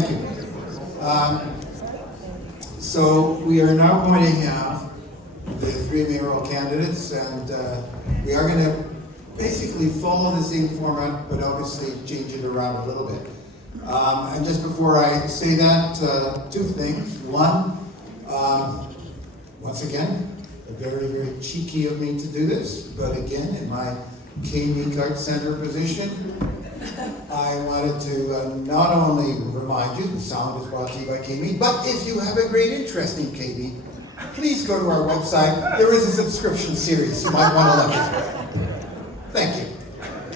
Thank you. So we are now going to have the three mayoral candidates, and we are going to basically follow the same format, but obviously change it around a little bit. And just before I say that, two things. One, once again, very, very cheeky of me to do this, but again, in my KME Cart Center position, I wanted to not only remind you, the sound is brought to you by KME, but if you have a great interest in KME, please go to our website. There is a subscription series you might want to look at. Thank you.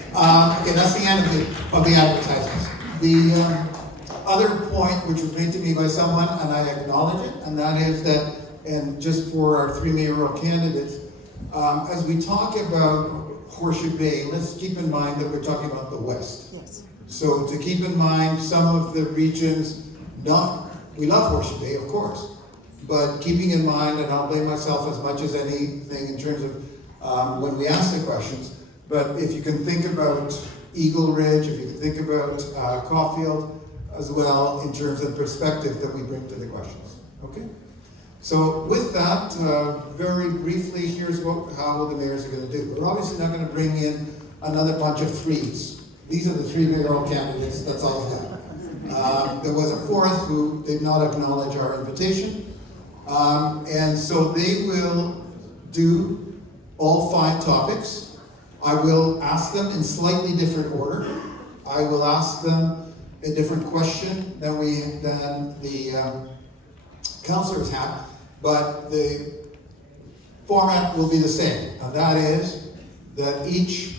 Okay, that's the end of the advertisements. The other point which was made to me by someone, and I acknowledge it, and that is that, and just for our three mayoral candidates, as we talk about Horseshoe Bay, let's keep in mind that we're talking about the West. Yes. So to keep in mind some of the regions, we love Horseshoe Bay, of course, but keeping in mind, and I'll blame myself as much as anything in terms of when we ask the questions, but if you can think about Eagle Ridge, if you can think about Caulfield as well, in terms of perspective that we bring to the questions, okay? So with that, very briefly, here's how the mayors are going to do. We're obviously not going to bring in another bunch of threes. These are the three mayoral candidates, that's all of them. There was a fourth who did not acknowledge our invitation. And so they will do all 5 topics. I will ask them in slightly different order. I will ask them a different question than the councillors have. But the format will be the same, and that is that each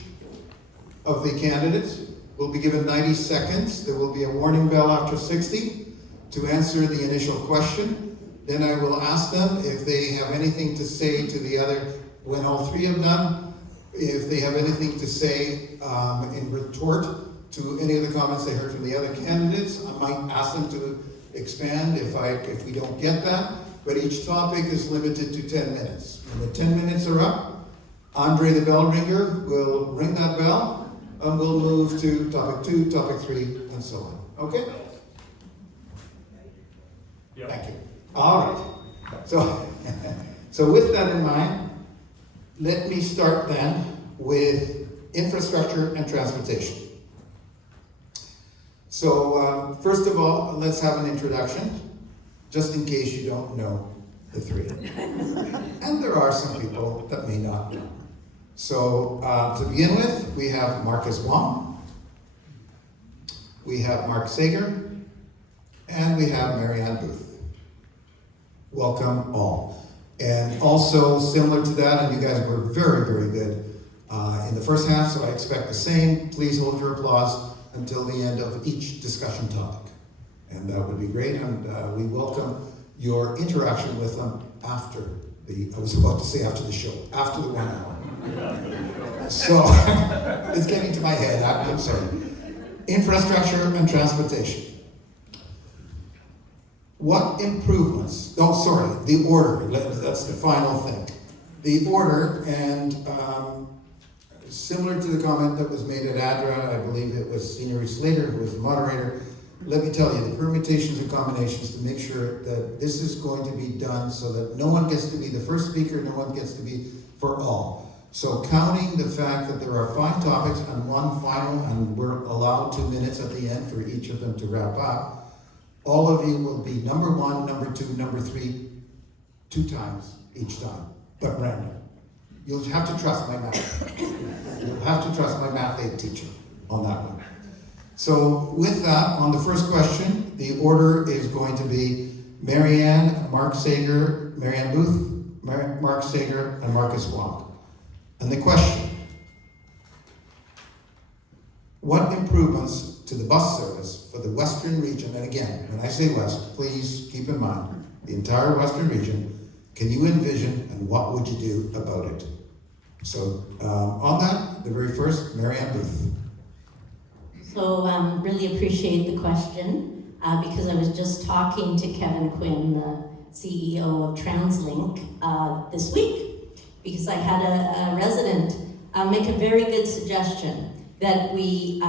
of the candidates will be given 90 seconds. There will be a warning bell after 60 to answer the initial question. Then I will ask them if they have anything to say to the other, when all 3 have done, if they have anything to say in retort to any of the comments they heard from the other candidates. I might ask them to expand if we don't get that. But each topic is limited to 10 minutes. When the 10 minutes are up, Andre the bell ringer will ring that bell, and we'll move to topic 2, topic 3, and so on. Okay? Yep. Thank you. All right. So with that in mind, let me start then with infrastructure and transportation. So first of all, let's have an introduction, just in case you don't know the 3. And there are some people that may not know. So to begin with, we have Marcus Wong, we have Mark Sager, and we have Marianne Booth. Welcome all. And also similar to that, and you guys were very, very good in the first half, so I expect the same. Please hold your applause until the end of each discussion topic. And that would be great, and we welcome your interaction with them after I was about to say after the show, after the 1 hour. So, it's getting to my head, I'm sorry. Infrastructure and transportation. What improvements, the order, that's the final thing. The order, and similar to the comment that was made at ADRA, I believe it was Senior Slater who was the moderator. Let me tell you, the permutations and combinations to make sure that this is going to be done so that no one gets to be the first speaker, no one gets to be for all. So counting the fact that there are 5 topics and 1 final, and we're allowed 2 minutes at the end for each of them to wrap up, all of you will be number 1, number 2, number 3, 2 times each time, but random. You'll have to trust my math. You'll have to trust my math aid teacher on that one. So with that, on the first question, the order is going to be Marianne, Mark Sager, Marianne Booth, Mark Sager, and Marcus Wong. And the question, what improvements to the bus service for the Western region, and again, when I say West, please keep in mind, the entire Western region, can you envision, and what would you do about it? So on that, the very first, Marianne Booth. So really appreciate the question because I was just talking to Kevin Quinn, the CEO of TransLink, this week, because I had a resident make a very good suggestion that we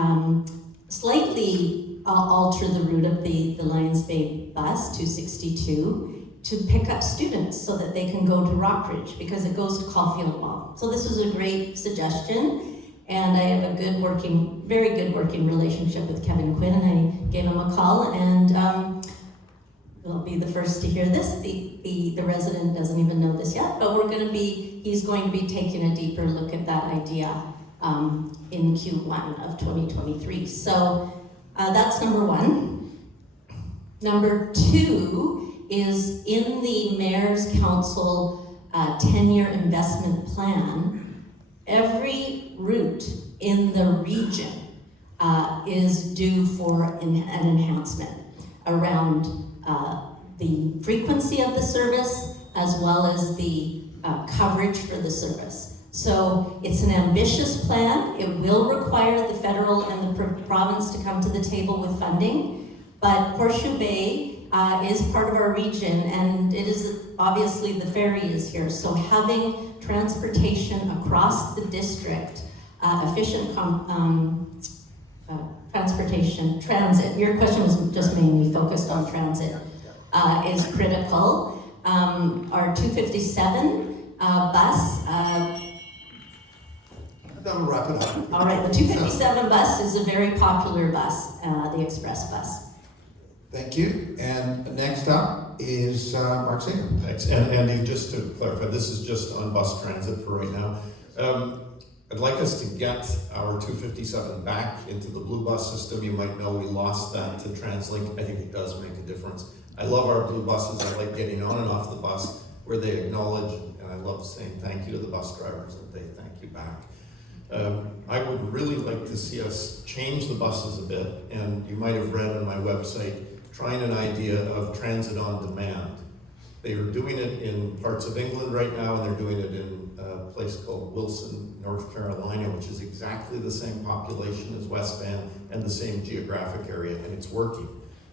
slightly alter the route of the Lions Bay bus, 262, to pick up students so that they can go to Rockridge because it goes to Caulfield Mall. So this was a great suggestion, and I have a very good working relationship with Kevin Quinn, and I gave him a call, and will be the first to hear this. The resident doesn't even know this yet, but he's going to be taking a deeper look at that idea in Q1 of 2023. So that's number one. Number two is in the Mayor's Council 10-year investment plan, every route in the region is due for an enhancement around the frequency of the service as well as the coverage for the service. So it's an ambitious plan. It will require the federal and the province to come to the table with funding, but Horseshoe Bay is part of our region, and it is obviously the ferry is here. So having transportation across the district, efficient transportation, transit. Your question was just mainly focused on transit, is critical. Our 257 bus. That'll wrap it up. All right, the 257 bus is a very popular bus, the express bus. Thank you. And next up is Mark Singer. Thanks. And Andy, just to clarify, this is just on bus transit for right now. I'd like us to get our 257 back into the blue bus system. You might know we lost that to TransLink. I think it does make a difference. I love our blue buses. I like getting on and off the bus where they acknowledge, and I love saying thank you to the bus drivers and they thank you back. I would really like to see us change the buses a bit, and you might have read on my website, trying an idea of transit on demand. They are doing it in parts of England right now, and they're doing it in a place called Wilson, North Carolina, which is exactly the same population as West Van and the same geographic area, and it's working.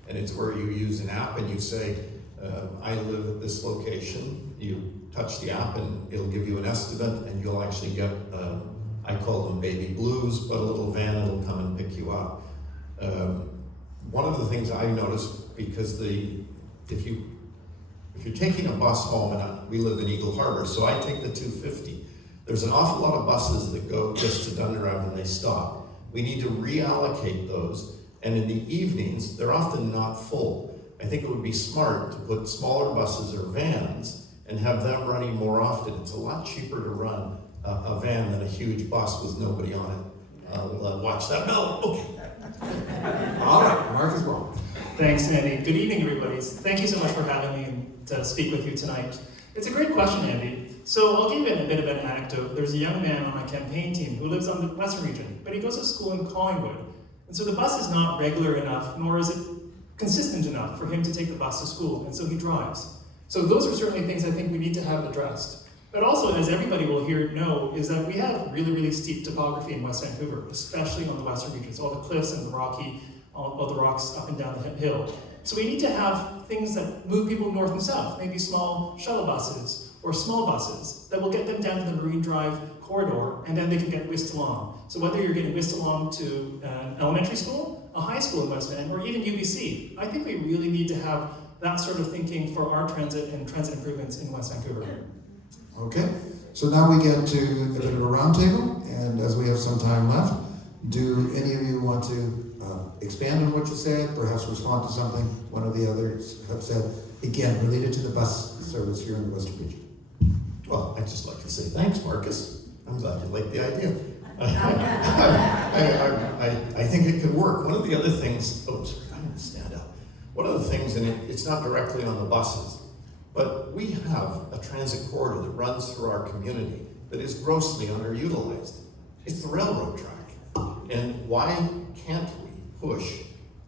And it's where you use an app and you say, I live at this location. You touch the app and it'll give you an estimate, and you'll actually get, I call them baby blues, but a little van that'll come and pick you up. One of the things I noticed, because if you're taking a bus home, and we live in Eagle Harbor, so I take the 250. There's an awful lot of buses that go just to Dunderab and they stop. We need to reallocate those, and in the evenings, they're often not full. I think it would be smart to put smaller buses or vans and have them running more often. It's a lot cheaper to run a van than a huge bus with nobody on it. I'll watch that. No, okay. All right, Mark is wrong. Thanks, Andy. Good evening, everybody. Thank you so much for having me and to speak with you tonight. It's a great question, Andy. So I'll give you a bit of an anecdote. There's a young man on my campaign team who lives on the Western region, but he goes to school in Collingwood. And so the bus is not regular enough, nor is it consistent enough for him to take the bus to school, and so he drives. So those are certainly things I think we need to have addressed. But also, as everybody will here know, is that we have really, really steep topography in West Vancouver, especially on the western regions, all the cliffs and all the rocks up and down the hill. So we need to have things that move people north and south, maybe small shuttle buses or small buses that will get them down to the Marine Drive corridor, and then they can get whisked along. So whether you're getting whisked along to an elementary school, a high school in West Van, or even UBC, I think we really need to have that sort of thinking for our transit and transit improvements in West Vancouver. Okay, so now we get to a bit of a roundtable, and as we have some time left, do any of you want to expand on what you said, perhaps respond to something one of the others have said, again, related to the bus service here in the Western region? Well, I'd just like to say thanks, Marcus. I'm glad you like the idea. I think it could work. One of the other things, I'm going to stand up. One of the things, and it's not directly on the buses, but we have a transit corridor that runs through our community that is grossly underutilized. It's the railroad track. And why can't we push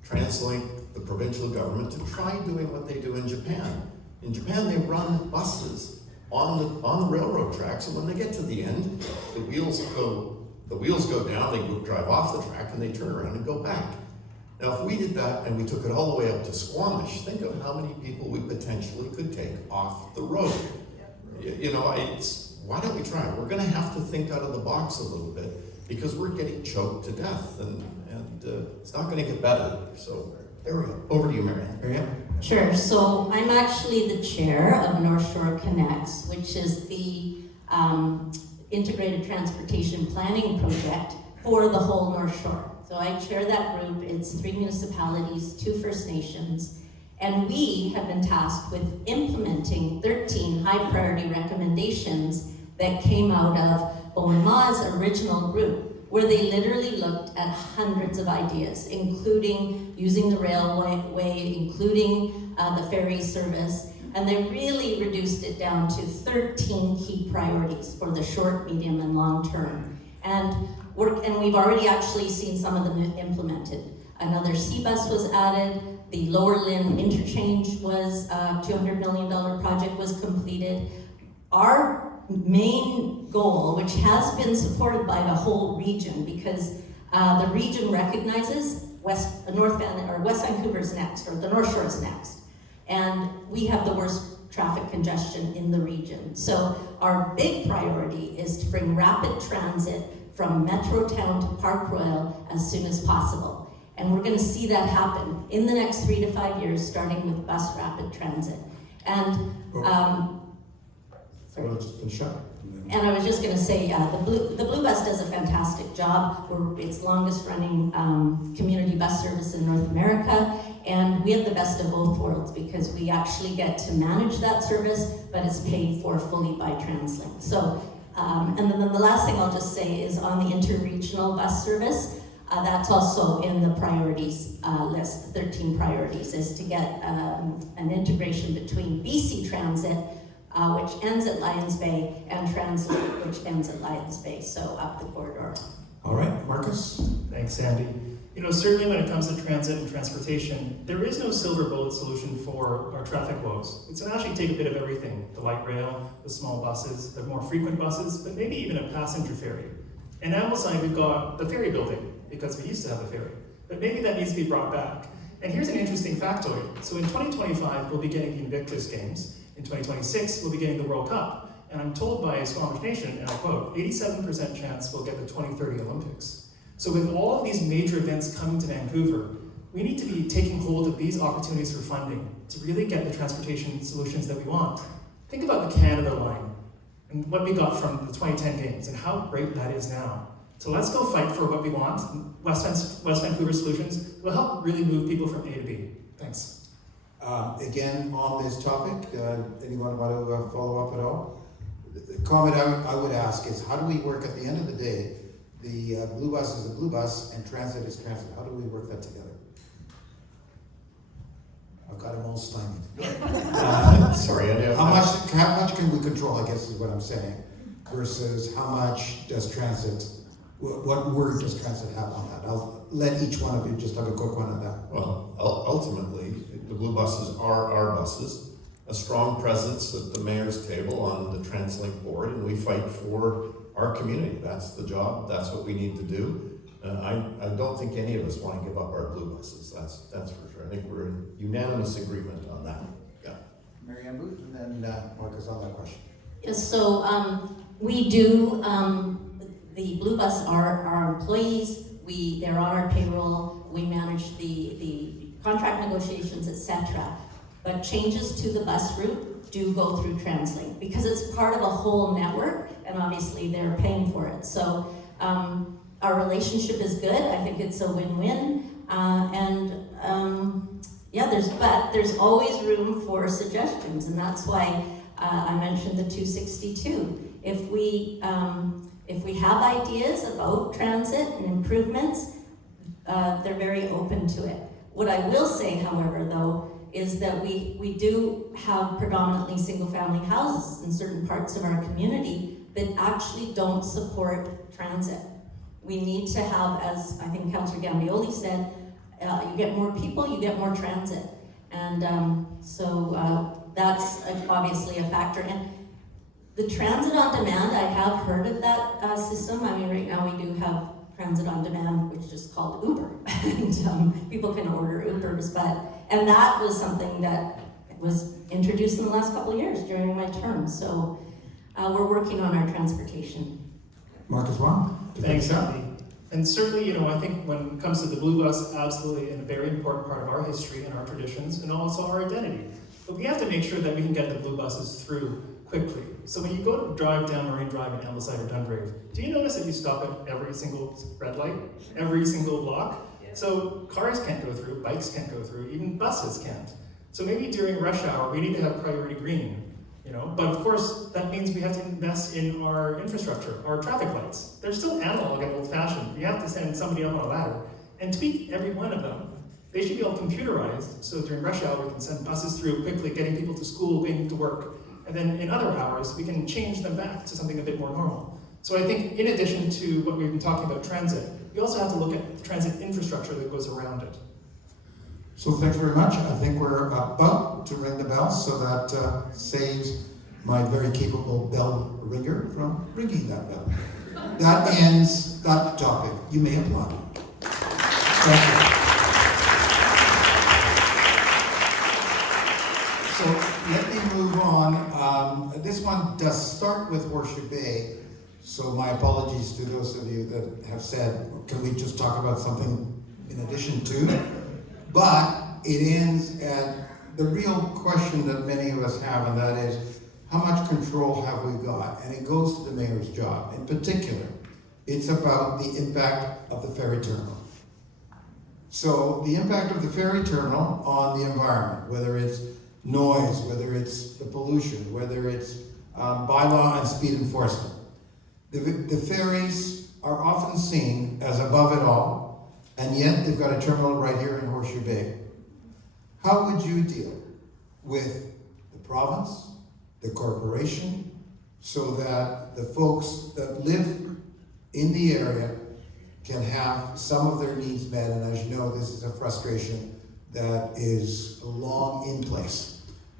TransLink, the provincial government, to try doing what they do in Japan? In Japan, they run buses on the railroad tracks, and when they get to the end, the wheels go down, they drive off the track, and they turn around and go back. Now, if we did that and we took it all the way up to Squamish, think of how many people we potentially could take off the road. You know, why don't we try? We're going to have to think out of the box a little bit because we're getting choked to death, and and it's not going to get better. So there we go. Over to you, Marianne. Marianne? Sure. So I'm actually the chair of North Shore Connects, which is the integrated transportation planning project for the whole North Shore. So I chair that group. It's 3 municipalities, 2 First Nations, and we have been tasked with implementing 13 high priority recommendations that came out of Bowen Ma's original group, where they literally looked at hundreds of ideas, including using the railway, including the ferry service, and they really reduced it down to 13 key priorities for the short, medium, and long term. And we've already actually seen some of them implemented. Another C-bus was added, the Lower Lynn interchange was a $200 million project was completed. Our main goal, which has been supported by the whole region, because the region recognizes West Vancouver's next, or the North Shore is next. And we have the worst traffic congestion in the region. So our big priority is to bring rapid transit from Metro Town to Park Royal as soon as possible. And we're going to see that happen in the next 3 to 5 years, starting with bus rapid transit. And sorry. Well, just finish up. And I was just going to say, the Blue Bus does a fantastic job. It's longest running community bus service in North America, and we have the best of both worlds because we actually get to manage that service, but it's paid for fully by TransLink. So, and then the last thing I'll just say is on the interregional bus service, that's also in the priorities list. 13 priorities is to get an integration between BC Transit, which ends at Lions Bay, and TransLink, which ends at Lions Bay, so up the corridor. All right, Marcus? Thanks, Sandy. You know, certainly when it comes to transit and transportation, there is no silver bullet solution for our traffic woes. It's going to actually take a bit of everything, the light rail, the small buses, the more frequent buses, but maybe even a passenger ferry. And now side we've got the ferry building, because we used to have a ferry, but maybe that needs to be brought back. And here's an interesting factoid. So in 2025, we'll be getting the Invictus Games. In 2026, we'll be getting the World Cup. And I'm told by Squamish Nation, and I'll quote, 87% chance we'll get the 2030 Olympics. So with all of these major events coming to Vancouver, we need to be taking hold of these opportunities for funding to really get the transportation solutions that we want. Think about the Canada line and what we got from the 2010 Games and how great that is now. So let's go fight for what we want. West Vancouver solutions will help really move people from A to B. Thanks. Again, on this topic, anyone want to follow up at all? The comment I would ask is, how do we work at the end of the day? The blue bus is a blue bus and transit is transit. How do we work that together? I've got them all stymied. Sorry, How much can we control, I guess is what I'm saying, versus how much does transit, what word does transit have on that? I'll let each one of you just have a quick one on that. Well, ultimately, the blue buses are our buses. A strong presence at the mayor's table on the TransLink board, and we fight for our community. That's the job. That's what we need to do. I don't think any of us want to give up our blue buses. That's for sure. I think we're in unanimous agreement on that. Yeah. Marianne Booth, and then Marcus on that question. Yes, so we do, the Blue Bus are our employees. They're on our payroll. We manage the contract negotiations, etc. But changes to the bus route do go through TransLink because it's part of a whole network, and obviously they're paying for it. So our relationship is good. I think it's a win-win. Yeah, there's always room for suggestions, and that's why I mentioned the 262. If we have ideas about transit and improvements, they're very open to it. What I will say, however, though, is that we do have predominantly single-family houses in certain parts of our community that actually don't support transit. We need to have, as I think Councillor Gambioli said, you get more people, you get more transit. And so that's obviously a factor. And the transit on demand, I have heard of that system. I mean, right now we do have transit on demand, which is called Uber. And people can order Ubers, and that was something that was introduced in the last couple of years during my term. So we're working on our transportation. Marcus Wong? Thanks, Andy. And certainly, I think when it comes to the blue bus, absolutely a very important part of our history and our traditions and also our identity. But we have to make sure that we can get the blue buses through quickly. So when you go to drive down Marine Drive in Ambleside or Dungrave, do you notice that you stop at every single red light, every single block? So cars can't go through, bikes can't go through, even buses can't. So maybe during rush hour, we need to have priority green. But of course, that means we have to invest in our infrastructure, our traffic lights. They're still analog and old-fashioned. We have to send somebody up on a ladder and tweak every one of them. They should be all computerized, so during rush hour we can send buses through quickly, getting people to school, getting to work. And then in other hours, we can change them back to something a bit more normal. So I think in addition to what we've been talking about transit, we also have to look at the transit infrastructure that goes around it. So thanks very much. I think we're about to ring the bell, so that saves my very capable bell ringer from ringing that bell. That ends that topic. You may applaud. Thank you. So let me move on. This one does start with Horseshoe Bay, so my apologies to those of you that have said, can we just talk about something in addition to? But it ends at the real question that many of us have, and that is, how much control have we got? And it goes to the mayor's job. In particular, it's about the impact of the ferry terminal. So the impact of the ferry terminal on the environment, whether it's noise, whether it's the pollution, whether it's bylaw and speed enforcement. The ferries are often seen as above it all, and yet they've got a terminal right here in Horseshoe Bay. How would you deal with the province, the corporation, so that the folks that live in the area can have some of their needs met? And as you know, this is a frustration that is long in place.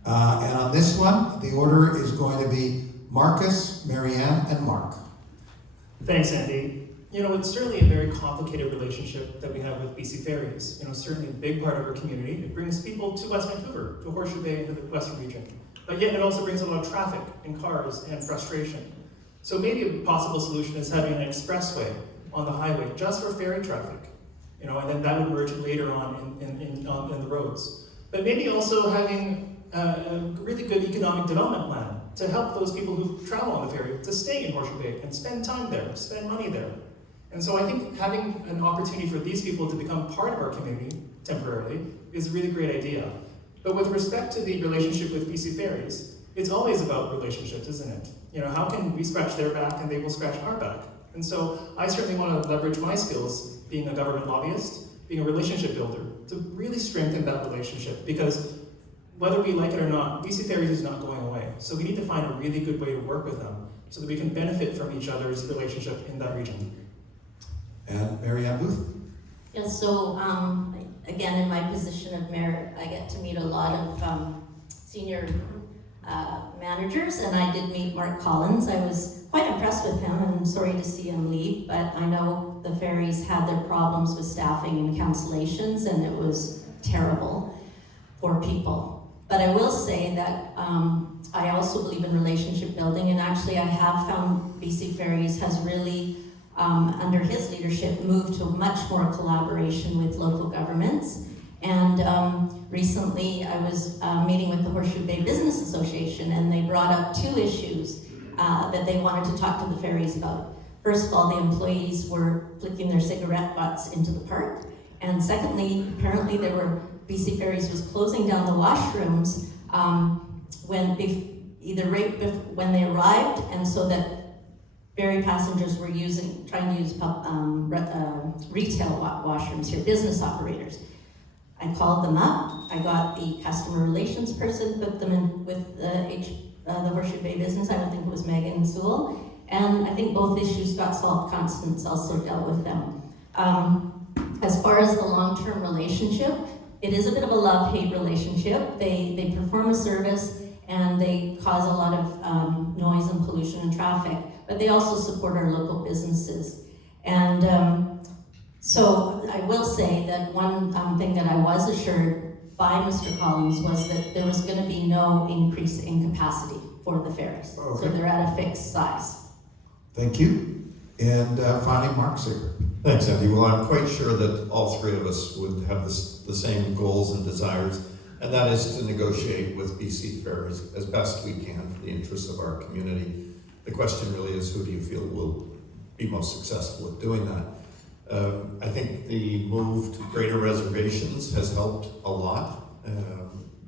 And on this one, the order is going to be Marcus, Marianne, and Mark. Thanks, Andy. It's certainly a very complicated relationship that we have with BC Ferries. Certainly a big part of our community. It brings people to West Vancouver, to Horseshoe Bay, and to the Western region. But yet it also brings a lot of traffic and cars and frustration. So maybe a possible solution is having an expressway on the highway just for ferry traffic. And then that would merge later on in the roads. But maybe also having a really good economic development plan to help those people who travel on the ferry to stay in Horseshoe Bay and spend time there, spend money there. And so I think having an opportunity for these people to become part of our community temporarily is a really great idea. But with respect to the relationship with BC Ferries, it's always about relationships, isn't it? How can we scratch their back and they will scratch our back? And so I certainly want to leverage my skills, being a government lobbyist, being a relationship builder, to really strengthen that relationship. Because whether we like it or not, BC Ferries is not going away. So we need to find a really good way to work with them so that we can benefit from each other's relationship in that region. And Marianne Booth. Yes, so again, in my position of mayor, I get to meet a lot of senior managers, and I did meet Mark Collins. I was quite impressed with him, and sorry to see him leave, but I know the ferries had their problems with staffing and cancellations, and it was terrible for people. But I will say that I also believe in relationship building, and actually I have found BC Ferries has really under his leadership, moved to much more collaboration with local governments. And recently I was meeting with the Horseshoe Bay Business Association, and they brought up two issues that they wanted to talk to the ferries about. First of all, the employees were flicking their cigarette butts into the park. And secondly, apparently BC Ferries was closing down the washrooms when they arrived, and so that ferry passengers were trying to use retail washrooms here, business operators. I called them up. I got the customer relations person, put them in with the Horseshoe Bay business. I don't think it was Megan Sewell. And I think both issues got solved. Constance also dealt with them. As far as the long-term relationship, it is a bit of a love-hate relationship. They perform a service and they cause a lot of noise and pollution and traffic, but they also support our local businesses. And so I will say that one thing that I was assured by Mr. Collins was that there was going to be no increase in capacity for the ferries. Okay. So they're at a fixed size. Thank you. And finally, Mark Sigurd. Thanks, Andy. Well, I'm quite sure that all three of us would have the same goals and desires, and that is to negotiate with BC Ferries as best we can for the interests of our community. The question really is, who do you feel will be most successful at doing that? I think the move to greater reservations has helped a lot.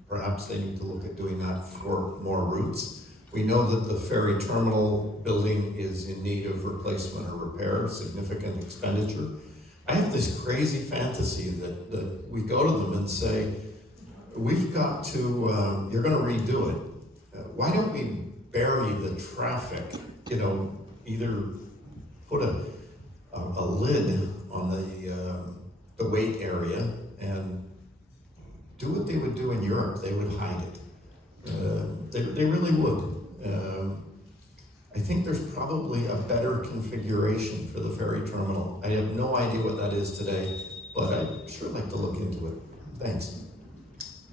Perhaps they need to look at doing that for more routes. We know that the ferry terminal building is in need of replacement or repair, significant expenditure. I have this crazy fantasy that we go to them and say, we've got to, you're gonna redo it. Why don't we bury the traffic, either put a lid on the wait area and do what they would do in Europe. They would hide it. They really would. I think there's probably a better configuration for the ferry terminal. I have no idea what that is today, but I'd sure like to look into it. Thanks.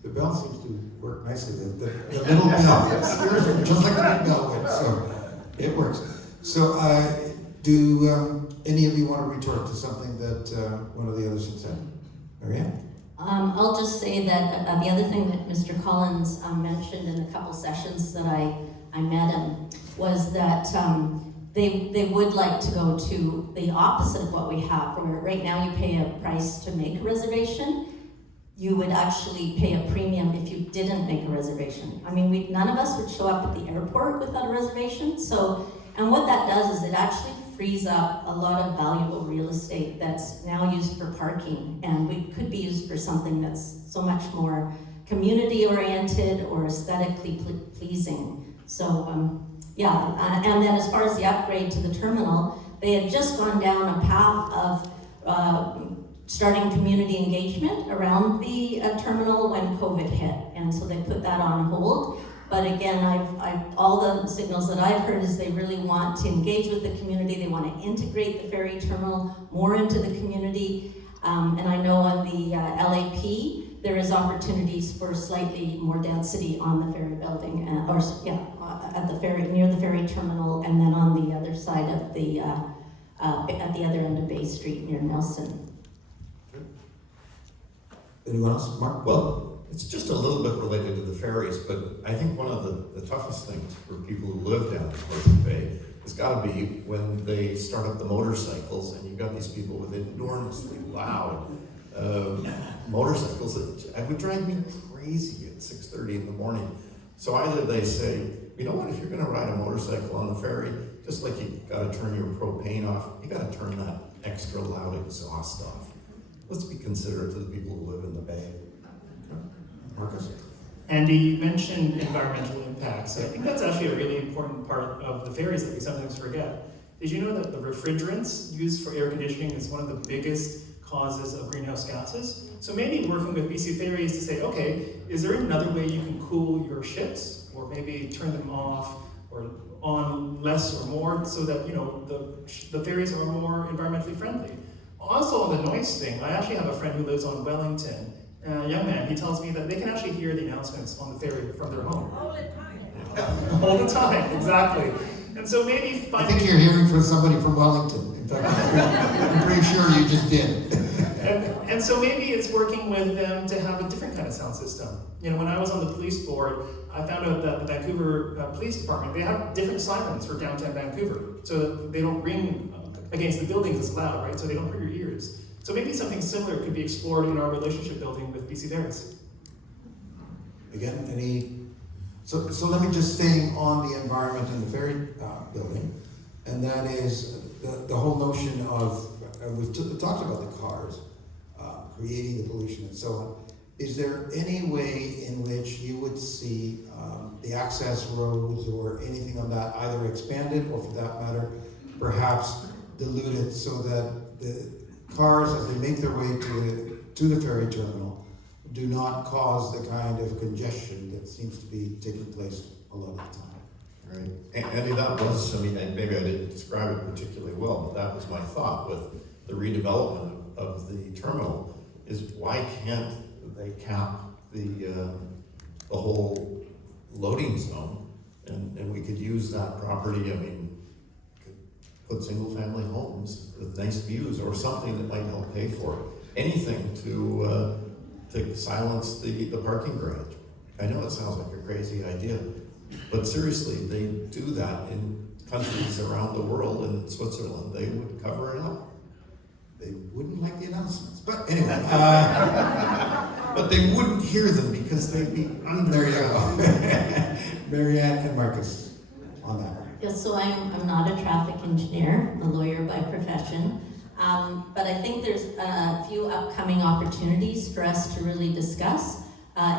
The bell seems to work nicely. The little bell, seriously, just like the big bell would, so it works. So do any of you want to retort to something that one of the others had said? Marianne? I'll just say that the other thing that Mr. Collins mentioned in a couple sessions that I met him was that they would like to go to the opposite of what we have, where right now you pay a price to make a reservation. You would actually pay a premium if you didn't make a reservation. I mean, none of us would show up at the airport without a reservation. So, and what that does is it actually frees up a lot of valuable real estate that's now used for parking, and we could be used for something that's so much more community oriented or aesthetically pleasing. So yeah, and then as far as the upgrade to the terminal, they had just gone down a path of starting community engagement around the terminal when COVID hit, and so they put that on hold. But again, all the signals that I've heard is they really want to engage with the community. They want to integrate the ferry terminal more into the community. And I know on the LAP, there is opportunities for slightly more density on the ferry building, at the ferry, near the ferry terminal, and then on the other side of the, at the other end of Bay Street near Nelson. Anyone else? Mark? Well, it's just a little bit related to the ferries, but I think one of the toughest things for people who live down in Pleasant Bay has got to be when they start up the motorcycles and you've got these people with enormously loud motorcycles that would drive me crazy at 6:30 in the morning. So either they say, you know what, if you're going to ride a motorcycle on the ferry, just like you got to turn your propane off, you got to turn that extra loud exhaust off. Let's be considerate to the people who live in the Bay. Marcus? Andy, you mentioned environmental impacts. I think that's actually a really important part of the ferries that we sometimes forget. Did you know that the refrigerants used for air conditioning is one of the biggest causes of greenhouse gases? So maybe working with BC Ferries to say, okay, is there another way you can cool your ships, or maybe turn them off or on less or more, so that the ferries are more environmentally friendly? Also on the noise thing, I actually have a friend who lives on Wellington. A young man, he tells me that they can actually hear the announcements on the ferry from their home. All the time. All the time, exactly. And so maybe I think you're hearing from somebody from Wellington. In fact, I'm pretty sure you just did. And so maybe it's working with them to have a different kind of sound system. When I was on the police board, I found out that the Vancouver Police Department, they have different sirens for downtown Vancouver, so that they don't ring against the buildings as loud, right? So they don't hurt your ears. So maybe something similar could be explored in our relationship building with BC Ferries. Again, so let me just stay on the environment in the ferry building, and that is the whole notion of, we've talked about the cars, creating the pollution and so on. Is there any way in which you would see the access roads or anything on that either expanded, or for that matter, perhaps diluted, so that the cars, as they make their way to the ferry terminal, do not cause the kind of congestion that seems to be taking place a lot of the time? Right. Andy, that was, maybe I didn't describe it particularly well, but that was my thought with the redevelopment of the terminal, is why can't they cap the whole loading zone, and we could use that property, put single-family homes with nice views or something that might help pay for it. Anything to silence the parking garage. I know it sounds like a crazy idea, but seriously, they do that in countries around the world. In Switzerland, they would cover it up. They wouldn't like the announcements, but anyway. But they wouldn't hear them because they'd be under. There you go. Marianne and Marcus on that. Yes, so I'm not a traffic engineer, I'm a lawyer by profession, but I think there's a few upcoming opportunities for us to really discuss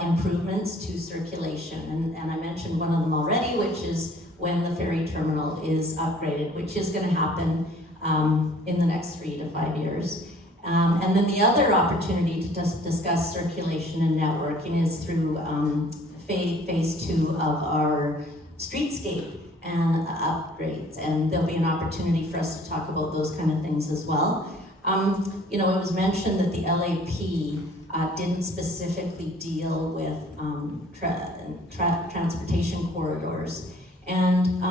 improvements to circulation. And I mentioned one of them already, which is when the ferry terminal is upgraded, which is going to happen in the next 3 to 5 years. And then the other opportunity to discuss circulation and networking is through phase 2 of our streetscape and upgrades. And there'll be an opportunity for us to talk about those kind of things as well. You know, it was mentioned that the LAP didn't specifically deal with transportation corridors. And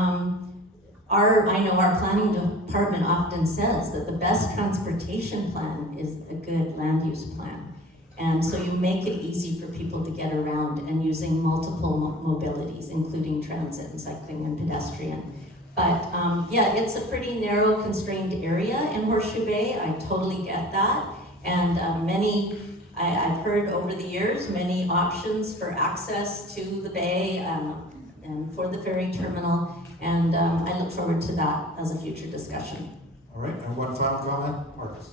I know our planning department often says that the best transportation plan is a good land use plan. And so you make it easy for people to get around and using multiple mobilities, including transit and cycling and pedestrian. But yeah, it's a pretty narrow, constrained area in Horseshoe Bay. I totally get that. And I've heard over the years, many options for access to the bay and for the ferry terminal. And I look forward to that as a future discussion. All right, and one final comment, Marcus.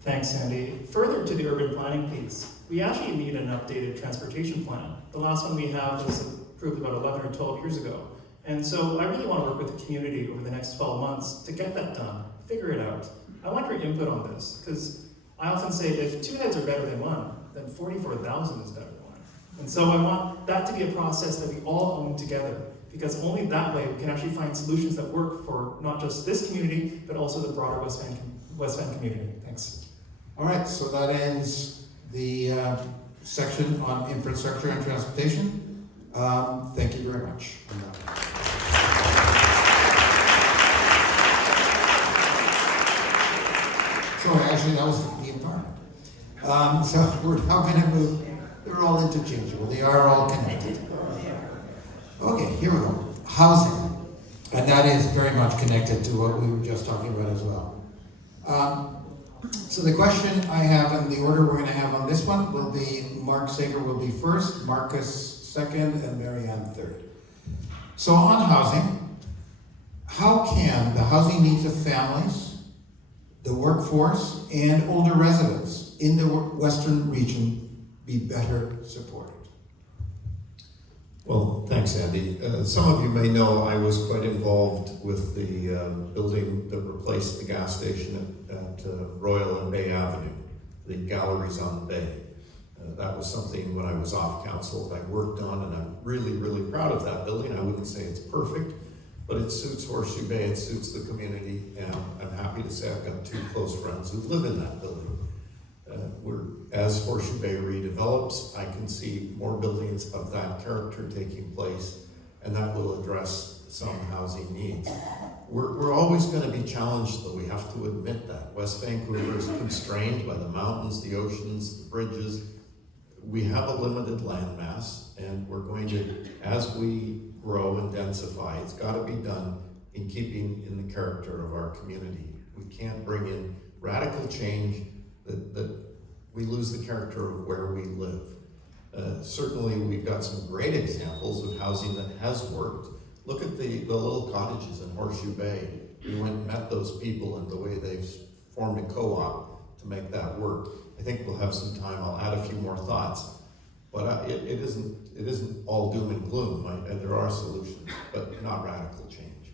Thanks, Sandy. Further to the urban planning piece, we actually need an updated transportation plan. The last one we have was approved about 11 or 12 years ago. And so I really want to work with the community over the next 12 months to get that done, figure it out. I want your input on this, because I often say if 2 heads are better than one, then 44,000 is better than one. And so I want that to be a process that we all own together, because only that way we can actually find solutions that work for not just this community, but also the broader West Van community. Thanks. All right, so that ends the section on infrastructure and transportation. Thank you very much. Sorry, actually, that was the environment. So we're now going to move. They're all interchangeable. They are all connected. Okay, here we go. Housing. And that is very much connected to what we were just talking about as well. So the question I have, and the order we're going to have on this one will be Mark Sager will be first, Marcus second, and Marianne third. So on housing, how can the housing needs of families, the workforce, and older residents in the Western region be better supported? Well, thanks, Andy. Some of you may know I was quite involved with the building that replaced the gas station at Royal and Bay Avenue, the galleries on the bay. That was something when I was off council that I worked on, and I'm really, really proud of that building. I wouldn't say it's perfect, but it suits Horseshoe Bay, it suits the community, and I'm happy to say I've got 2 close friends who live in that building. As Horseshoe Bay redevelops, I can see more buildings of that character taking place, and that will address some housing needs. We're always going to be challenged, though. We have to admit that. West Vancouver is constrained by the mountains, the oceans, the bridges. We have a limited land mass, and we're going to, as we grow and densify, it's got to be done in keeping in the character of our community. We can't bring in radical change that we lose the character of where we live. Certainly we've got some great examples of housing that has worked. Look at the little cottages in Horseshoe Bay. We went and met those people and the way they've formed a co-op to make that work. I think we'll have some time. I'll add a few more thoughts, but it isn't all doom and gloom. And there are solutions, but not radical change.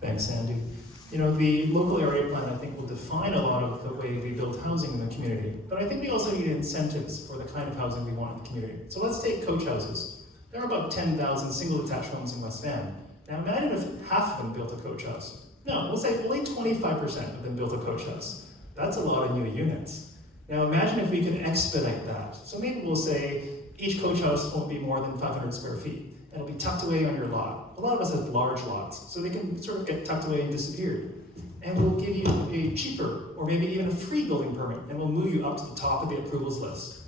Thanks, Andy. You know, the local area plan, I think, will define a lot of the way we build housing in the community. But I think we also need incentives for the kind of housing we want in the community. So let's take coach houses. There are about 10,000 single detached homes in West Van. Now imagine if half of them built a coach house. No, we'll say only 25% of them built a coach house. That's a lot of new units. Now imagine if we could expedite that. So maybe we'll say each coach house won't be more than 500 square feet. and it'll be tucked away on your lot. A lot of us have large lots, so they can sort of get tucked away and disappeared. And we'll give you a cheaper, or maybe even a free building permit, and we'll move you up to the top of the approvals list.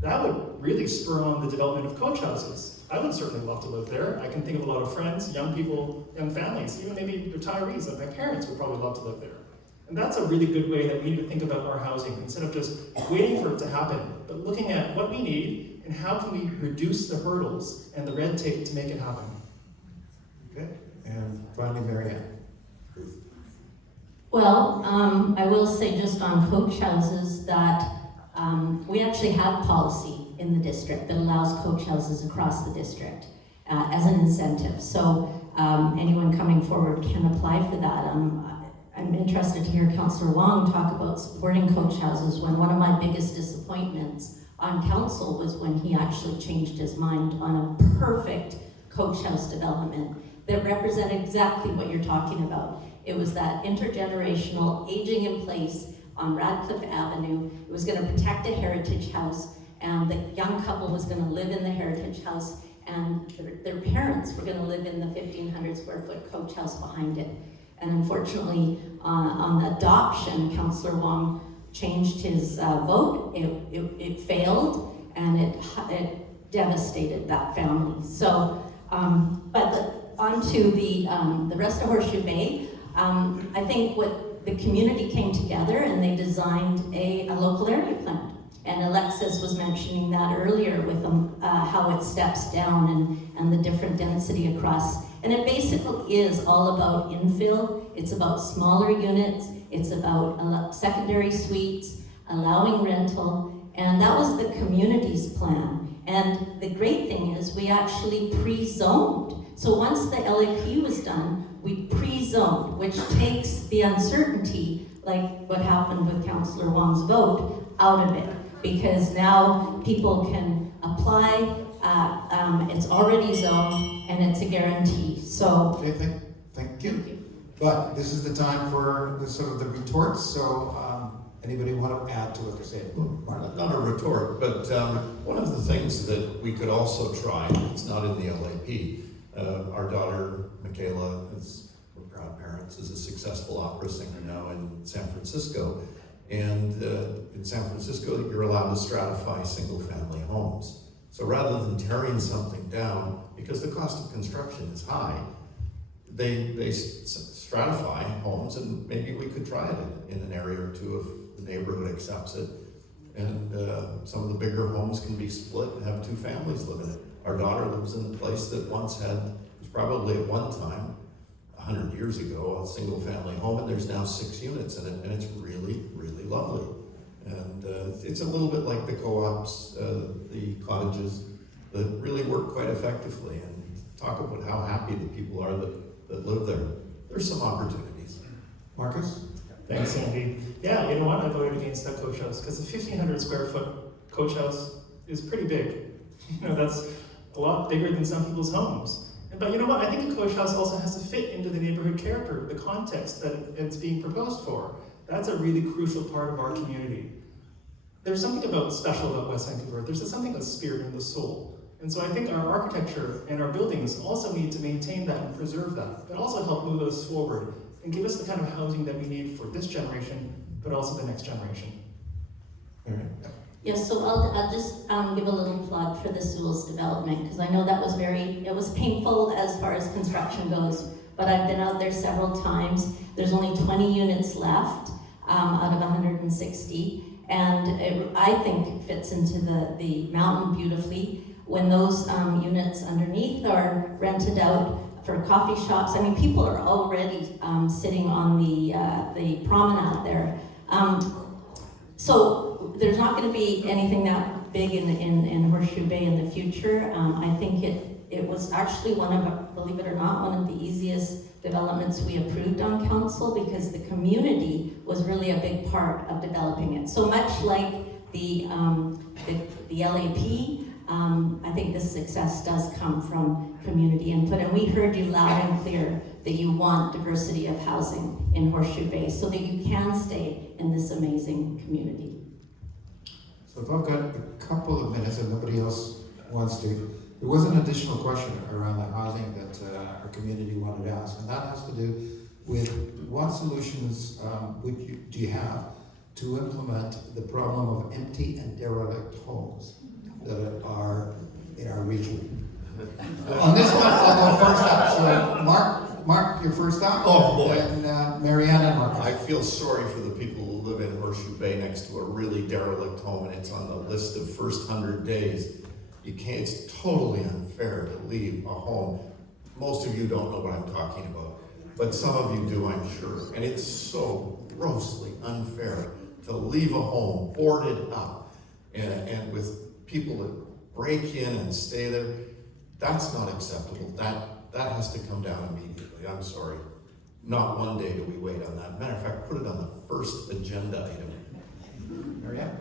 That would really spur on the development of coach houses. I would certainly love to live there. I can think of a lot of friends, young people, young families, even maybe retirees, like my parents would probably love to live there. And that's a really good way that we need to think about our housing, instead of just waiting for it to happen, but looking at what we need and how can we reduce the hurdles and the red tape to make it happen. Okay, and finally, Marianne. Well, I will say just on coach houses that we actually have policy in the district that allows coach houses across the district as an incentive. So anyone coming forward can apply for that. I'm interested to hear Councillor Wong talk about supporting coach houses, when one of my biggest disappointments on council was when he actually changed his mind on a perfect coach house development that represented exactly what you're talking about. It was that intergenerational aging in place on Radcliffe Avenue. It was going to protect a heritage house, and the young couple was going to live in the heritage house, and their parents were going to live in the 1,500 square foot coach house behind it. And unfortunately, on the adoption, Councillor Wong changed his vote. It failed, and it devastated that family. So, onto the rest of Horseshoe Bay. I think what the community came together and they designed a local area plan. And Alexis was mentioning that earlier with how it steps down and the different density across. And it basically is all about infill. It's about smaller units. It's about secondary suites, allowing rental. And that was the community's plan. And the great thing is we actually pre-zoned. So once the LAP was done, we pre-zoned, which takes the uncertainty, like what happened with Councillor Wong's vote, out of it. Because now people can apply, it's already zoned, and it's a guarantee. So, Okay, thank you. But this is the time for the sort of the retorts, so anybody want to add to what they're saying? Marlon? Not a retort, but one of the things that we could also try, it's not in the LAP, our daughter, Michaela, we're proud parents, is a successful opera singer now in San Francisco. And in San Francisco, you're allowed to stratify single-family homes. So rather than tearing something down, because the cost of construction is high, they stratify homes, and maybe we could try it in an area or two if the neighborhood accepts it. And some of the bigger homes can be split and have two families live in it. Our daughter lives in a place that once was probably at one time, 100 years ago, a single family home, and there's now 6 units in it, and it's really, really lovely. And it's a little bit like the co-ops, the cottages, that really work quite effectively, and talk about how happy the people are that live there. There's some opportunities. Marcus? Thanks, Andy. Yeah, you know what? I voted against that coach house because the 1,500 square foot coach house is pretty big. You know, that's a lot bigger than some people's homes. But you know what? I think a coach house also has to fit into the neighborhood character, the context that it's being proposed for. That's a really crucial part of our community. There's something special about West Vancouver. There's something about spirit and the soul. And so I think our architecture and our buildings also need to maintain that and preserve that, but also help move us forward and give us the kind of housing that we need for this generation, but also the next generation. All right. yes, so I'll just give a little plug for the Sewell's development, because I know that was it was painful as far as construction goes, but I've been out there several times. There's only 20 units left out of 160, and I think it fits into the mountain beautifully. When those units underneath are rented out for coffee shops, I mean, people are already sitting on the promenade there. So there's not going to be anything that big in Horseshoe Bay in the future. I think it was actually believe it or not, one of the easiest developments we approved on council, because the community was really a big part of developing it. So much like the LAP, I think this success does come from community input, and we heard you loud and clear that you want diversity of housing in Horseshoe Bay so that you can stay in this amazing community. So if I've got a couple of minutes and nobody else wants to, There was an additional question around the housing that our community wanted to ask, and that has to do with what solutions do you have to implement the problem of empty and derelict homes that are in our region? On this one, I'll go first up. So Mark, you're first up. Oh, boy. And Marianne and Marcus. I feel sorry for the people who live in Horseshoe Bay next to a really derelict home, and it's on the list of first 100 days. You can't, it's totally unfair to leave a home. Most of you don't know what I'm talking about, but some of you do, I'm sure. And it's so grossly unfair to leave a home boarded up and with people that break in and stay there. That's not acceptable. That has to come down immediately. I'm sorry. Not one day do we wait on that. Matter of fact, put it on the first agenda item. Marianne?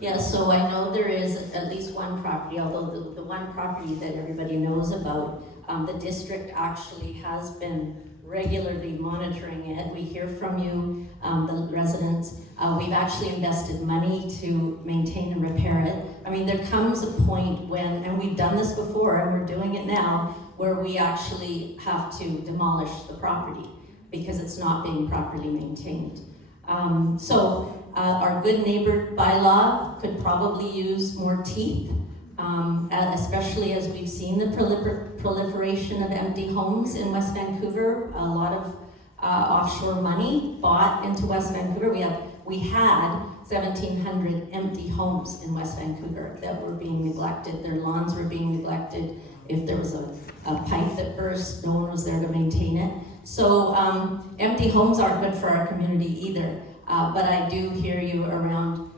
Yeah, so I know there is at least one property, although the one property that everybody knows about, the district actually has been regularly monitoring it. We hear from you, the residents. We've actually invested money to maintain and repair it. I mean, there comes a point when, and we've done this before and we're doing it now, where we actually have to demolish the property because it's not being properly maintained. Our good neighbor bylaw could probably use more teeth, especially as we've seen the proliferation of empty homes in West Vancouver. A lot of offshore money bought into West Vancouver. We had 1,700 empty homes in West Vancouver that were being neglected. Their lawns were being neglected. If there was a pipe that burst, no one was there to maintain it. So empty homes aren't good for our community either. But I do hear you around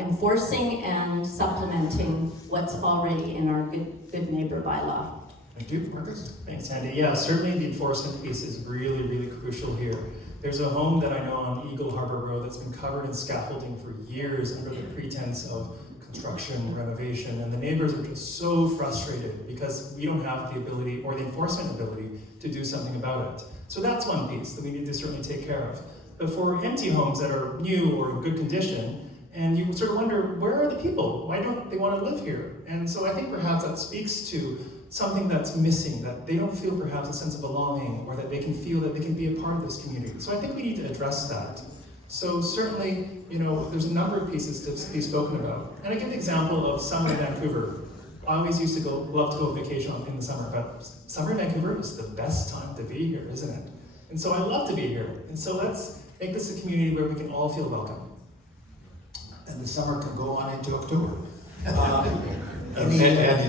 enforcing and supplementing what's already in our good neighbor bylaw. Thank you, Marcus. Thanks, Andy. Yeah, certainly the enforcement piece is really, really crucial here. There's a home that I know on Eagle Harbor Road that's been covered in scaffolding for years under the pretense of construction, renovation, and the neighbors are just so frustrated because we don't have the ability or the enforcement ability to do something about it. So that's one piece that we need to certainly take care of. But for empty homes that are new or in good condition, and you sort of wonder, where are the people? Why don't they want to live here? And so I think perhaps that speaks to something that's missing, that they don't feel perhaps a sense of belonging, or that they can feel that they can be a part of this community. So I think we need to address that. So certainly, there's a number of pieces to be spoken about. And I give the example of summer in Vancouver. I always used to love to go vacation in the summer, but summer in Vancouver is the best time to be here, isn't it? And so I love to be here. And so let's make this a community where we can all feel welcome. And the summer can go on into October. And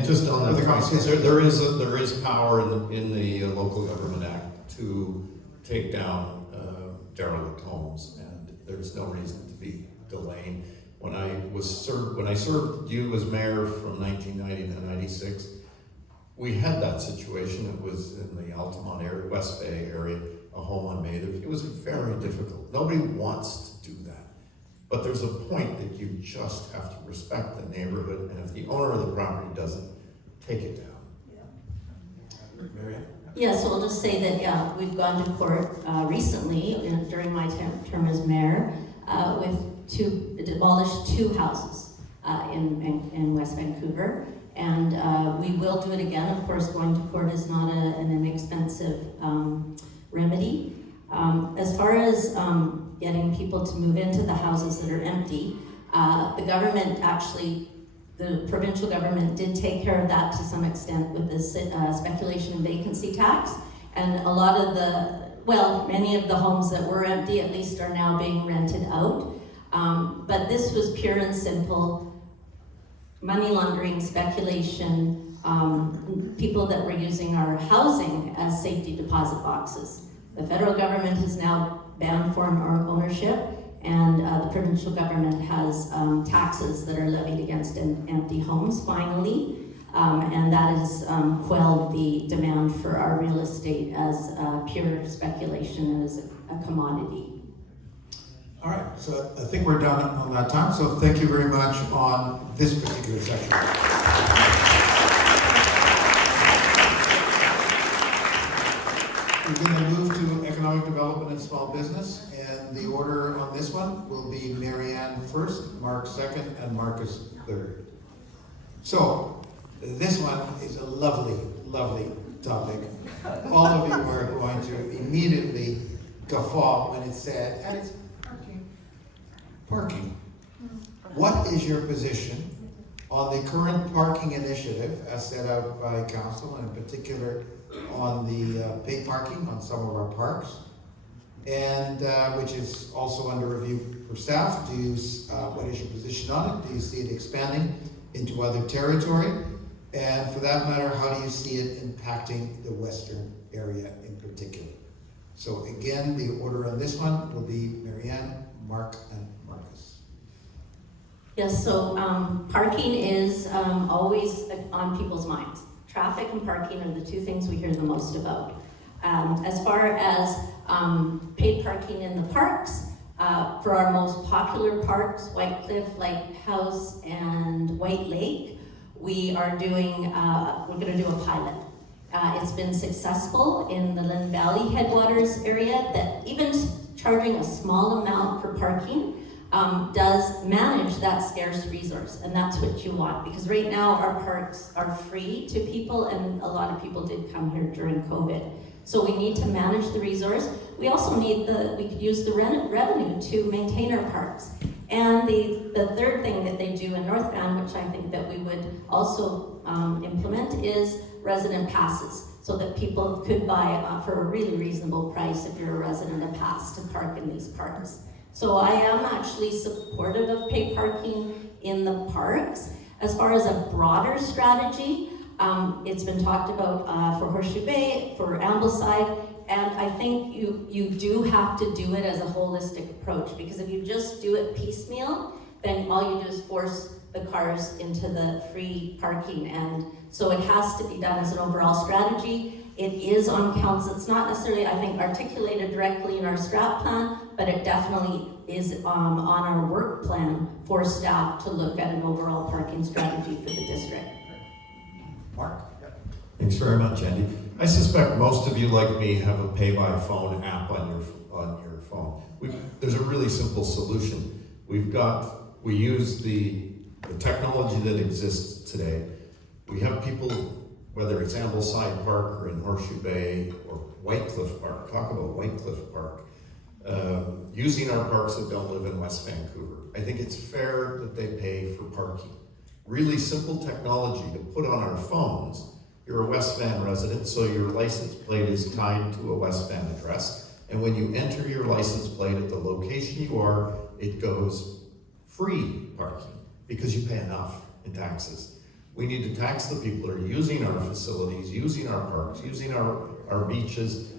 just on that the point, conversation. there is power in the Local Government Act to take down derelict homes, and there's no reason to be delaying. When I served you as mayor from 1990 to 96, we had that situation. It was in the Altamont area, West Bay area, a home on Mather. It was very difficult. Nobody wants to do that. But there's a point that you just have to respect the neighborhood, and if the owner of the property doesn't, take it down. Marianne? Yeah, so I'll just say that, we've gone to court recently during my term as mayor to demolish 2 houses in West Vancouver. And we will do it again. Of course, going to court is not an inexpensive remedy. As far as getting people to move into the houses that are empty, the provincial government did take care of that to some extent with the speculation and vacancy tax. And a lot of many of the homes that were empty at least are now being rented out. But this was pure and simple money laundering, speculation, people that were using our housing as safety deposit boxes. The federal government has now banned foreign ownership, and the provincial government has taxes that are levied against empty homes finally, and that has quelled the demand for our real estate as pure speculation and as a commodity. All right, so I think we're done on that time, so thank you very much on this particular section. We're going to move to economic development and small business, and the order on this one will be Marianne first, Mark second, and Marcus third. So, This one is a lovely, lovely topic. All of you are going to immediately guffaw when it's said, and it's parking. Parking. What is your position on the current parking initiative as set out by council, and in particular on the paid parking on some of our parks, and which is also under review for staff? Do you, what is your position on it? Do you see it expanding into other territory? And for that matter, how do you see it impacting the western area in particular? So again, the order on this one will be Marianne, Mark, and Marcus. Yes, so parking is always on people's minds. Traffic and parking are the two things we hear the most about. As far as paid parking in the parks, for our most popular parks, White Cliff, Lighthouse, and White Lake, we are doing, we're going to do a pilot. It's been successful in the Lynn Valley headwaters area, that even charging a small amount for parking does manage that scarce resource, and that's what you want, because right now our parks are free to people, and a lot of people did come here during COVID. So we need to manage the resource. We also need we could use the revenue to maintain our parks. And the third thing that they do in North Van, which I think that we would also implement, is resident passes, so that people could buy for a really reasonable price, if you're a resident, a pass to park in these parks. So I am actually supportive of paid parking in the parks. As far as a broader strategy, it's been talked about for Horseshoe Bay, for Ambleside, and I think you do have to do it as a holistic approach, because if you just do it piecemeal, then all you do is force the cars into the free parking, and so it has to be done as an overall strategy. It is on council. It's not necessarily, I think, articulated directly in our strat plan, but it definitely is on our work plan for staff to look at an overall parking strategy for the district. Mark? Thanks very much, Andy. I suspect most of you, like me, have a pay-by-phone app on your phone. There's a really simple solution. We use the technology that exists today. We have people, whether it's Ambleside Park or in Horseshoe Bay or White Cliff Park, talk about White Cliff Park, using our parks that don't live in West Vancouver. I think it's fair that they pay for parking. Really simple technology to put on our phones. You're a West Van resident, so your license plate is tied to a West Van address. And when you enter your license plate at the location you are, it goes free parking, because you pay enough in taxes. We need to tax the people that are using our facilities, using our parks, using our beaches,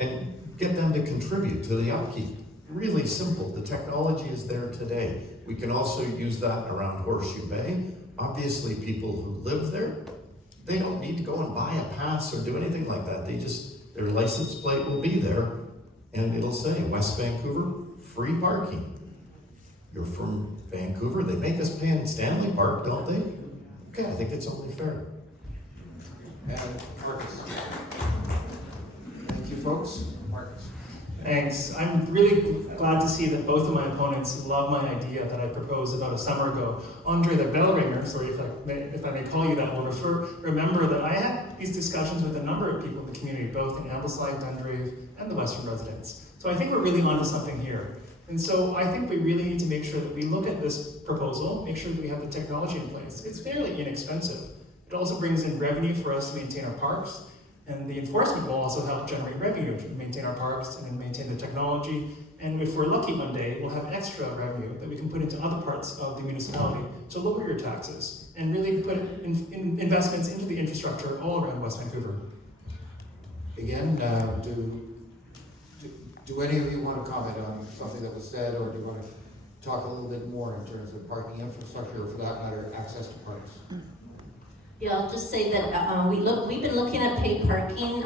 and get them to contribute to the upkeep. Really simple. The technology is there today. We can also use that around Horseshoe Bay. Obviously, people who live there, they don't need to go and buy a pass or do anything like that. Their license plate will be there, and it'll say West Vancouver, free parking. You're from Vancouver, they make us pay in Stanley Park, don't they? Okay, I think it's only fair. And Marcus. Thank you, folks. Marcus. Thanks. I'm really glad to see that both of my opponents love my idea that I proposed about a summer ago. Andre the bell ringer, sorry if I may call you that, will remember that I had these discussions with a number of people in the community, both in Ambleside, Dundrave, and the Western residents. So I think we're really onto something here. And so I think we really need to make sure that we look at this proposal, make sure that we have the technology in place. It's fairly inexpensive. It also brings in revenue for us to maintain our parks, and the enforcement will also help generate revenue to maintain our parks and maintain the technology. And if we're lucky one day, we'll have extra revenue that we can put into other parts of the municipality to lower your taxes and really put investments into the infrastructure all around West Vancouver. Again, do any of you want to comment on something that was said, or do you want to talk a little bit more in terms of parking infrastructure, or for that matter, access to parks? Yeah, I'll just say that we've been looking at paid parking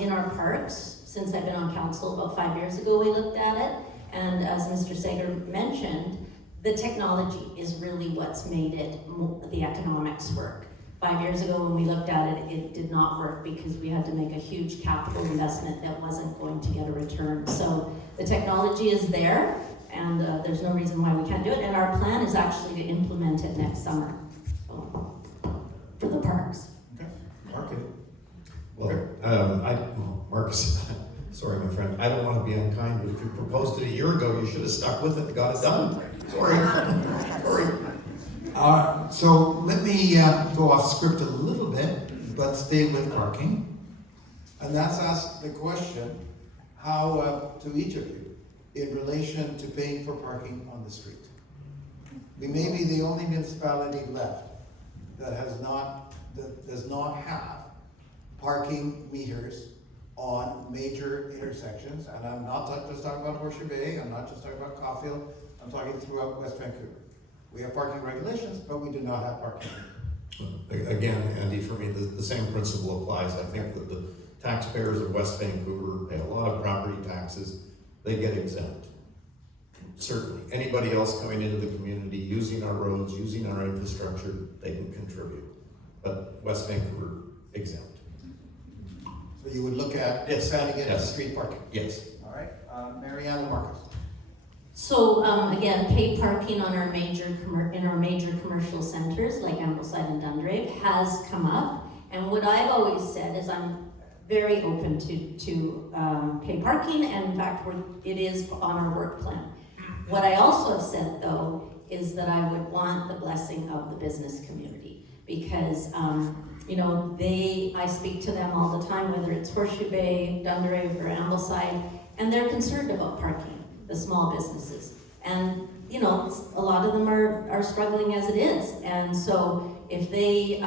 in our parks since I've been on council. About 5 years ago we looked at it, and as Mr. Sager mentioned, the technology is really what's made the economics work. 5 years ago when we looked at it, it did not work because we had to make a huge capital investment that wasn't going to get a return. So the technology is there, and there's no reason why we can't do it, and our plan is actually to implement it next summer. So, for the Marcus, sorry, my friend, I don't want to be unkind, but if you proposed it a year ago, you should have stuck with it and got it done. Sorry. So let me go off script a little bit, but stay with parking. And that's ask the question, how, to each of you, in relation to paying for parking on the street. We may be the only municipality left that does not have parking meters on major intersections, and I'm not just talking about Horseshoe Bay, I'm not just talking about Caulfield, I'm talking throughout West Vancouver. We have parking regulations, but we do not have parking meters. Again, Andy, for me, the same principle applies. I think that the taxpayers of West Vancouver pay a lot of property taxes. They get exempt. Certainly. Anybody else coming into the community, using our roads, using our infrastructure, they can contribute. But West Vancouver, exempt. So you would look at expanding it to street parking? Yes. All right, Marianne and Marcus. So again, paid parking on our major commercial centers like Ambleside and Dundrave has come up, and what I've always said is I'm very open to paid parking, and in fact it is on our work plan. What I also have said though is that I would want the blessing of the business community, because I speak to them all the time, whether it's Horseshoe Bay, Dundrave, or Ambleside, and they're concerned about parking, the small businesses. And a lot of them are struggling as it is. And so if they,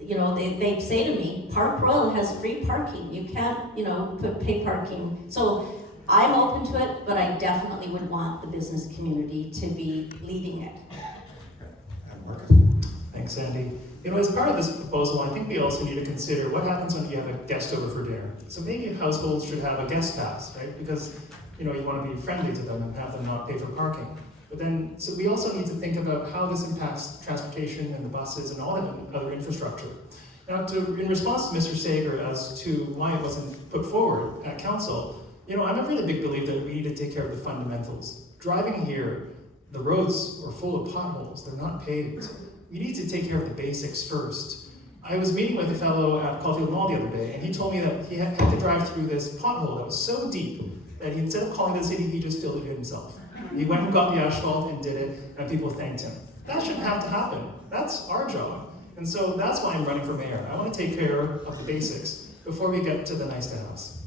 they say to me, Park Royal has free parking. You can't, put paid parking. So I'm open to it, but I definitely would want the business community to be leading it. And Marcus. Thanks, Andy. As part of this proposal, I think we also need to consider what happens when you have a guest over for dinner. So maybe households should have a guest pass, right? Because you want to be friendly to them and have them not pay for parking. But then, so we also need to think about how this impacts transportation and the buses and all the other infrastructure. Now, in response to Mr. Sager as to why it wasn't put forward at council, I'm a really big believer that we need to take care of the fundamentals. Driving here, the roads are full of potholes, they're not paved. We need to take care of the basics first. I was meeting with a fellow at Caulfield Mall the other day, and he told me that he had to drive through this pothole that was so deep that instead of calling the city, he just filled it himself. He went and got the asphalt and did it, and people thanked him. That shouldn't have to happen. That's our job. And so that's why I'm running for mayor. I want to take care of the basics before we get to the nice to haves.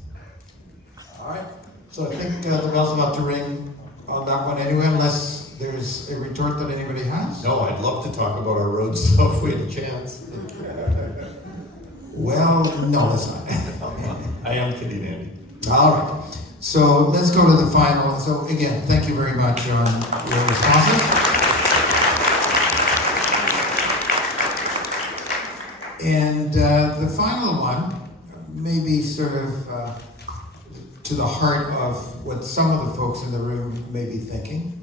All right, so I think the bell's about to ring on that one anyway, unless there's a retort that anybody has. No, I'd love to talk about our roads so if we had a chance. Well, no, that's not. I am kidding, Andy. All right, so let's go to the final. So again, thank you very much on your responses. And the final one may be sort of to the heart of what some of the folks in the room may be thinking.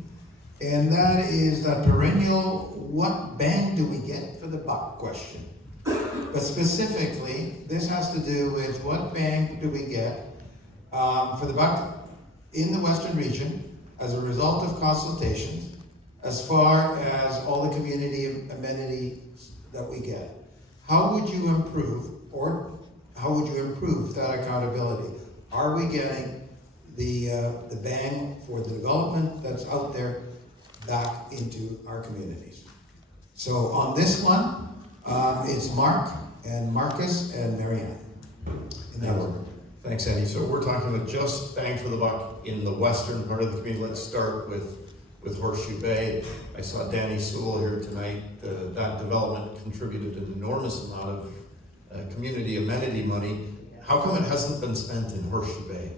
And that is that perennial, what bang do we get for the buck question. But specifically, this has to do with what bang do we get for the buck in the Western region as a result of consultations, as far as all the community amenities that we get. How would you improve that accountability? Are we getting the bang for the development that's out there back into our communities? So on this one, it's Mark and Marcus and Marianne. In that order. Thanks, Andy. So we're talking about just bang for the buck in the western part of the community. Let's start with Horseshoe Bay. I saw Danny Sewell here tonight. That development contributed an enormous amount of community amenity money. How come it hasn't been spent in Horseshoe Bay?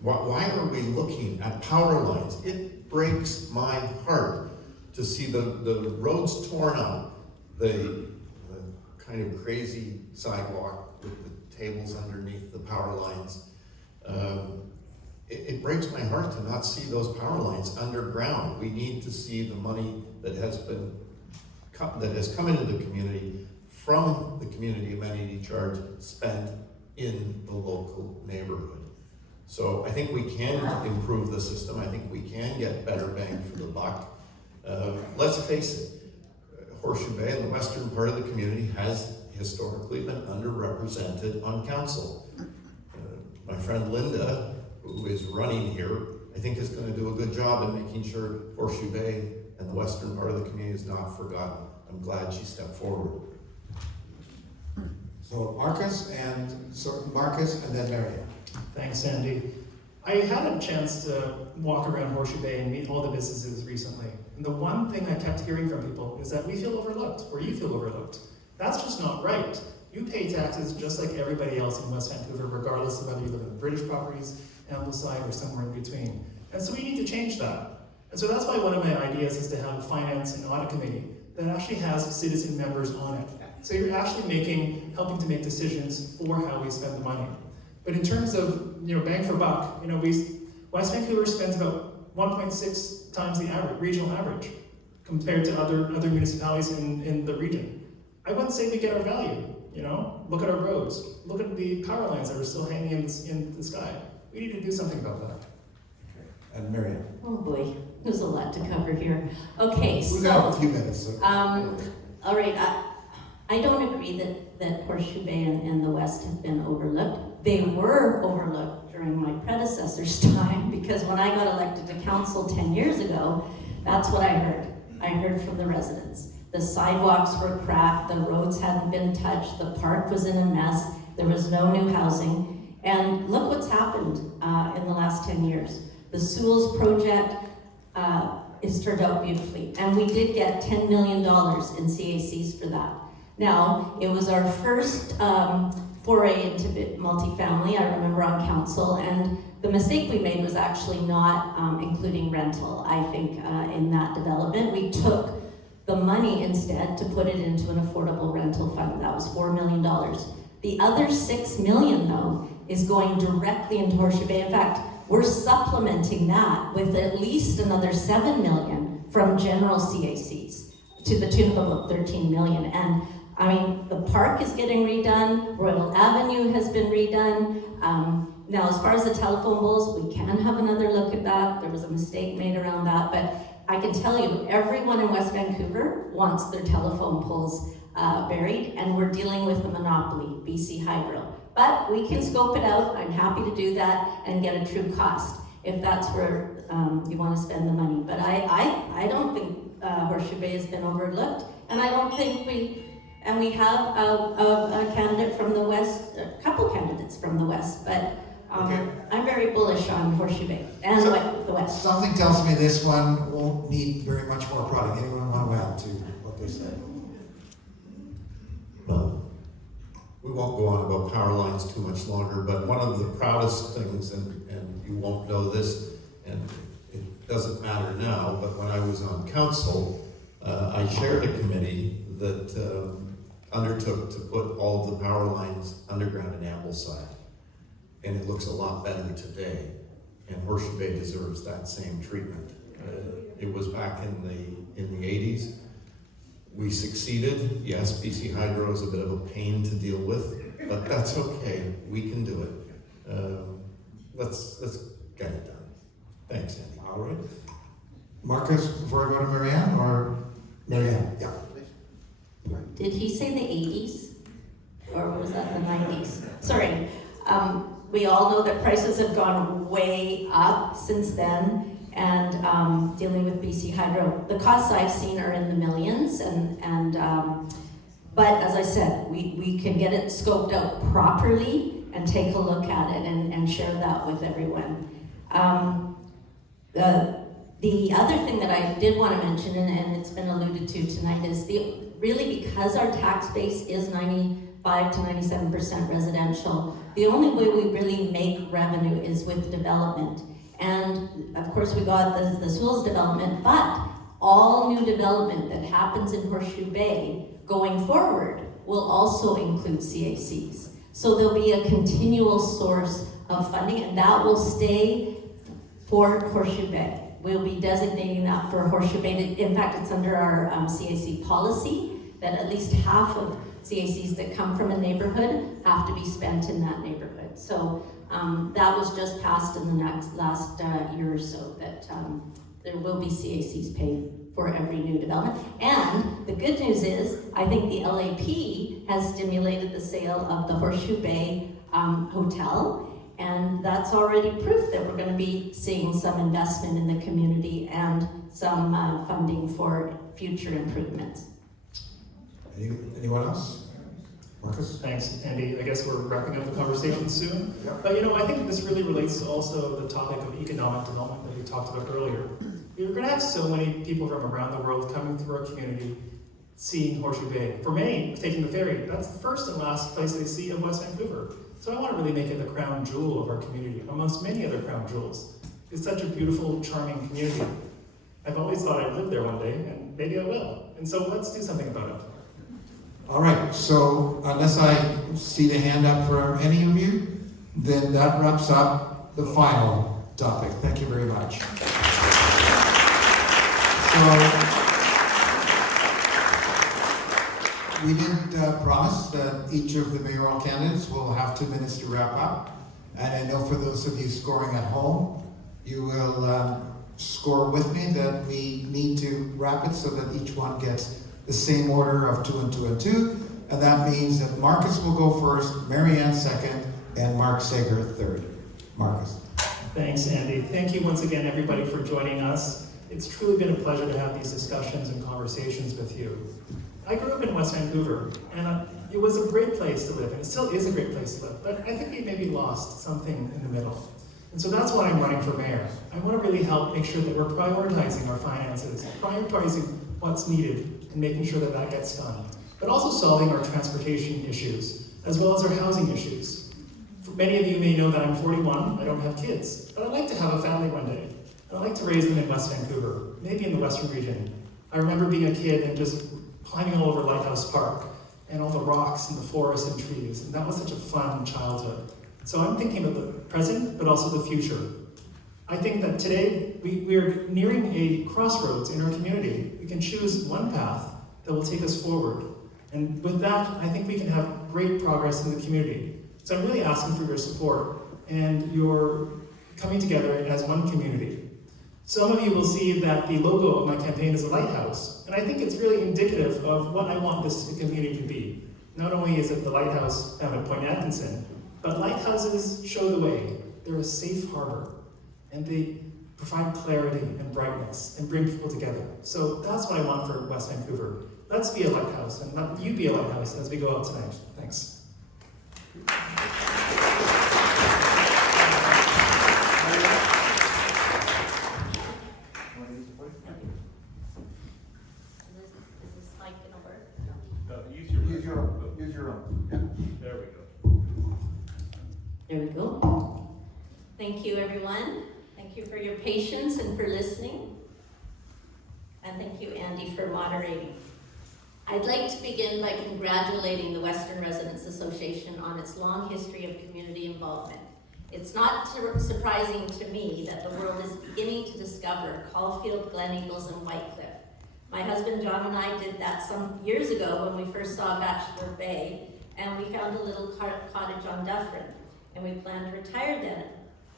Why are we looking at power lines? It breaks my heart to see the roads torn up, the kind of crazy sidewalk with the tables underneath the power lines. It breaks my heart to not see those power lines underground. We need to see the money that has come into the community from the community amenity charge spent in the local neighborhood. So I think we can improve the system. I think we can get better bang for the buck. Let's face it, Horseshoe Bay and the western part of the community has historically been underrepresented on council. My friend Linda, who is running here, I think is going to do a good job in making sure Horseshoe Bay and the western part of the community is not forgotten. I'm glad she stepped forward. So Marcus and then Marianne. Thanks, Andy. I had a chance to walk around Horseshoe Bay and meet all the businesses recently. And the one thing I kept hearing from people is that we feel overlooked, or you feel overlooked. That's just not right. You pay taxes just like everybody else in West Vancouver, regardless of whether you live in British properties, Ambleside, or somewhere in between. And so we need to change that. And so that's why one of my ideas is to have a finance and audit committee that actually has citizen members on it. So you're actually helping to make decisions for how we spend the money. But in terms of bang for buck, West Vancouver spends about 1.6 times the regional average compared to other municipalities in the region. I wouldn't say we get our value. Look at our roads. Look at the power lines that are still hanging in the sky. We need to do something about that. And Marianne. Oh boy, there's a lot to cover here. Okay, We've got a few minutes. So. All right, I don't agree that Horseshoe Bay and the West have been overlooked. They were overlooked during my predecessor's time, because when I got elected to council 10 years ago, that's what I heard. I heard from the residents. The sidewalks were cracked, the roads hadn't been touched, the park was in a mess, there was no new housing. And look what's happened in the last 10 years. The Sewells project is turned out beautifully, and we did get $10 million in CACs for that. Now, it was our first foray into multifamily, I remember on council, and the mistake we made was actually not including rental, I think, in that development. We took the money instead to put it into an affordable rental fund. That was $4 million. The other $6 million, though, is going directly into Horseshoe Bay. In fact, we're supplementing that with at least another $7 million from general CACs to the tune of about $13 million. And I mean, the park is getting redone, Royal Avenue has been redone. Now, as far as the telephone poles, we can have another look at that. There was a mistake made around that, but I can tell you, everyone in West Vancouver wants their telephone poles buried, and we're dealing with the monopoly, BC Hydro. But we can scope it out. I'm happy to do that and get a true cost if that's where you want to spend the money. But I don't think Horseshoe Bay has been overlooked, and I don't think we have a candidate from the West, a couple candidates from the West, but Okay. I'm very bullish on Horseshoe Bay and the West. Something tells me this one won't need very much more product. Anyone want to add to what they said? Well, we won't go on about power lines too much longer, but one of the proudest things, and you won't know this, and it doesn't matter now, but when I was on council, I chaired a committee that undertook to put all of the power lines underground in Ambleside. And it looks a lot better today, and Horseshoe Bay deserves that same treatment. It was back in the 80s. We succeeded. Yes, BC Hydro is a bit of a pain to deal with, but that's okay. We can do it. Let's get it done. Thanks, Andy. All right. Marcus, before I go to Marianne, or Marianne? Yeah. Did he say the 80s? Or was that the 90s? Sorry. We all know that prices have gone way up since then, and dealing with BC Hydro, the costs I've seen are in the millions, but as I said, we can get it scoped out properly and take a look at it and share that with everyone. The other thing that I did want to mention, and it's been alluded to tonight, is really because our tax base is 95 to 97% residential, the only way we really make revenue is with development. And of course we got the Sewells development, but all new development that happens in Horseshoe Bay going forward will also include CACs. So there'll be a continual source of funding, and that will stay for Horseshoe Bay. We'll be designating that for Horseshoe Bay. In fact, it's under our CAC policy that at least half of CACs that come from a neighborhood have to be spent in that neighborhood. So that was just passed in the last year or so, that there will be CACs paid for every new development. And the good news is, I think the LAP has stimulated the sale of the Horseshoe Bay Hotel, and that's already proof that we're going to be seeing some investment in the community and some funding for future improvements. Anyone else? Marcus? Thanks, Andy. I guess we're wrapping up the conversation soon. Yep. But I think this really relates to also the topic of economic development that we talked about earlier. We're going to have so many people from around the world coming through our community, seeing Horseshoe Bay. For many, taking the ferry, that's the first and last place they see of West Vancouver. So I want to really make it the crown jewel of our community, amongst many other crown jewels. It's such a beautiful, charming community. I've always thought I'd live there one day, and maybe I will. And so let's do something about it. All right, so unless I see the hand up from any of you, then that wraps up the final topic. Thank you very much. So, we did promise that each of the mayoral candidates will have 2 minutes to wrap up. And I know for those of you scoring at home, you will score with me that we need to wrap it so that each one gets the same order of 2 and 2 and 2. And that means that Marcus will go first, Marianne second, and Mark Sager third. Marcus. Thanks, Andy. Thank you once again, everybody, for joining us. It's truly been a pleasure to have these discussions and conversations with you. I grew up in West Vancouver, and it was a great place to live, and it still is a great place to live, but I think we maybe lost something in the middle. And so that's why I'm running for mayor. I want to really help make sure that we're prioritizing our finances, prioritizing what's needed, and making sure that that gets done. But also solving our transportation issues, as well as our housing issues. For many of you may know that I'm 41, I don't have kids, but I'd like to have a family one day. And I'd like to raise them in West Vancouver, maybe in the Western region. I remember being a kid and just climbing all over Lighthouse Park, and all the rocks and the forests and trees, and that was such a fun childhood. So I'm thinking about the present, but also the future. I think that today, we are nearing a crossroads in our community. We can choose one path that will take us forward. And with that, I think we can have great progress in the community. So I'm really asking for your support and your coming together as one community. Some of you will see that the logo of my campaign is a lighthouse, and I think it's really indicative of what I want this community to be. Not only is it the lighthouse found at Point Atkinson, but lighthouses show the way. They're a safe harbor, and they provide clarity and brightness and bring people together. So that's what I want for West Vancouver. Let's be a lighthouse, and let you be a lighthouse as we go out tonight. Thanks. Use your own. Yeah. There we go. There we go. Thank you, everyone. Thank you for your patience and for listening. And thank you, Andy, for moderating. I'd like to begin by congratulating the Western Residents Association on its long history of community involvement. It's not surprising to me that the world is beginning to discover Caulfield, Glen Eagles, and Whitecliff. My husband John and I did that some years ago when we first saw Bachelor Bay, and we found a little cottage on Dufferin, and we plan to retire then.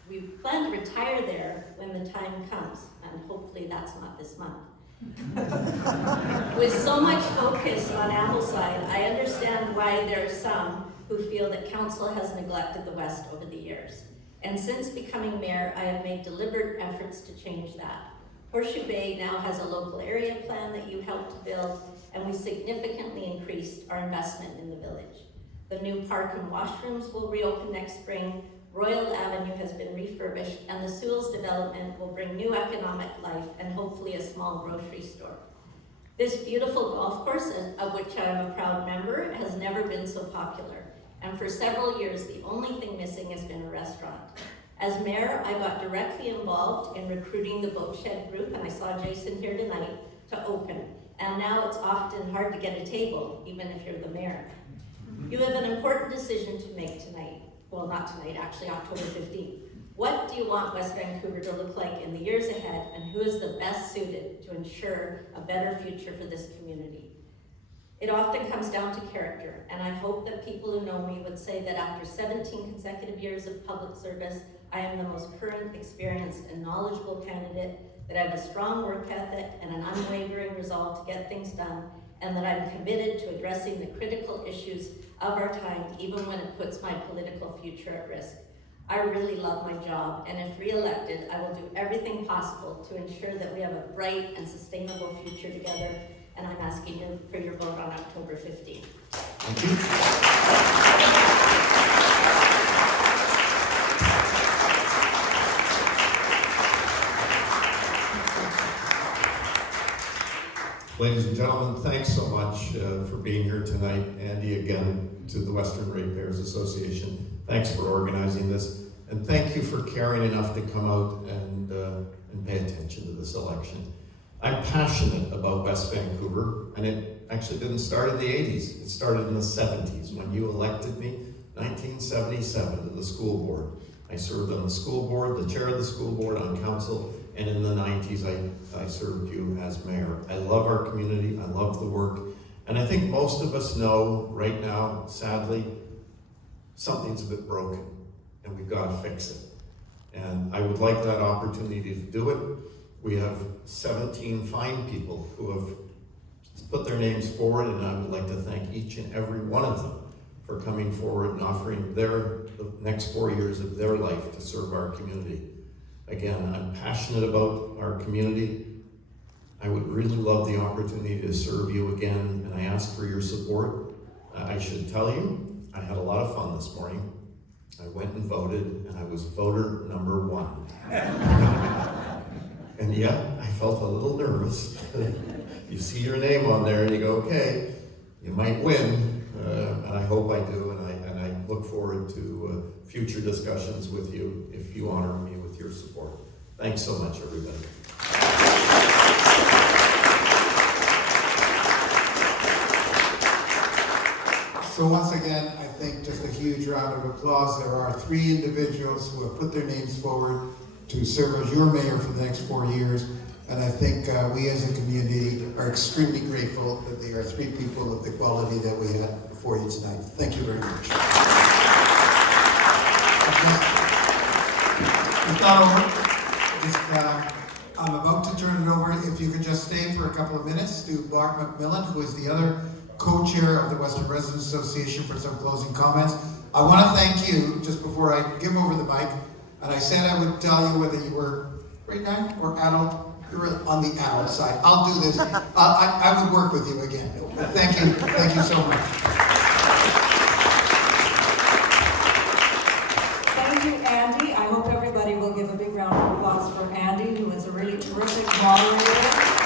We plan to retire there when the time comes, and hopefully that's not this month. With so much focus on Ambleside, I understand why there are some who feel that council has neglected the West over the years. And since becoming mayor, I have made deliberate efforts to change that. Horseshoe Bay now has a local area plan that you helped to build, and we significantly increased our investment in the village. The new park and washrooms will reopen next spring. Royal Avenue has been refurbished, and the Sewells development will bring new economic life and hopefully a small grocery store. This beautiful golf course, of which I am a proud member, has never been so popular. And for several years, the only thing missing has been a restaurant. As mayor, I got directly involved in recruiting the Boat Shed group, and I saw Jason here tonight, to open. And now it's often hard to get a table, even if you're the mayor. You have an important decision to make tonight. Well, not tonight, actually, October 15th. What do you want West Vancouver to look like in the years ahead, and who is the best suited to ensure a better future for this community? It often comes down to character, and I hope that people who know me would say that after 17 consecutive years of public service, I am the most current, experienced, and knowledgeable candidate that I have a strong work ethic and an unwavering resolve to get things done, and that I'm committed to addressing the critical issues of our time, even when it puts my political future at risk. I really love my job, and if re-elected, I will do everything possible to ensure that we have a bright and sustainable future together, and I'm asking you for your vote on October 15th. Thank you. Ladies and gentlemen, thanks so much for being here tonight. Andy, again, to the Western Ratepayers Association, thanks for organizing this. And thank you for caring enough to come out and pay attention to this election. I'm passionate about West Vancouver, and it actually didn't start in the 80s. It started in the 70s when you elected me, 1977, to the school board. I served on the school board, the chair of the school board, on council, and in the 90s, I served you as mayor. I love our community, I love the work, and I think most of us know right now, sadly, something's a bit broken, and we've got to fix it. And I would like that opportunity to do it. We have 17 fine people who have put their names forward, and I would like to thank each and every one of them for coming forward and offering the next 4 years of their life to serve our community. Again, I'm passionate about our community. I would really love the opportunity to serve you again, and I ask for your support. I should tell you, I had a lot of fun this morning. I went and voted, and I was voter number 1. And yet, I felt a little nervous. You see your name on there, and you go, okay, you might win, and I hope I do, and I look forward to future discussions with you if you honor me with your support. Thanks so much, everybody. So once again, I think just a huge round of applause. There are 3 individuals who have put their names forward to serve as your mayor for the next 4 years. And I think we as a community are extremely grateful that there are 3 people of the quality that we had before you tonight. Thank you very much. It's not over. I'm about to turn it over. If you could just stay for a couple of minutes to Bart McMillan, who is the other co-chair of the Western Residents Association, for some closing comments. I want to thank you, just before I give over the mic, and I said I would tell you whether you were grade 9 or adult. You're on the adult side. I'll do this. I would work with you again. Thank you so much. Thank you, Andy. I hope everybody will give a big round of applause for Andy, who is a really terrific moderator.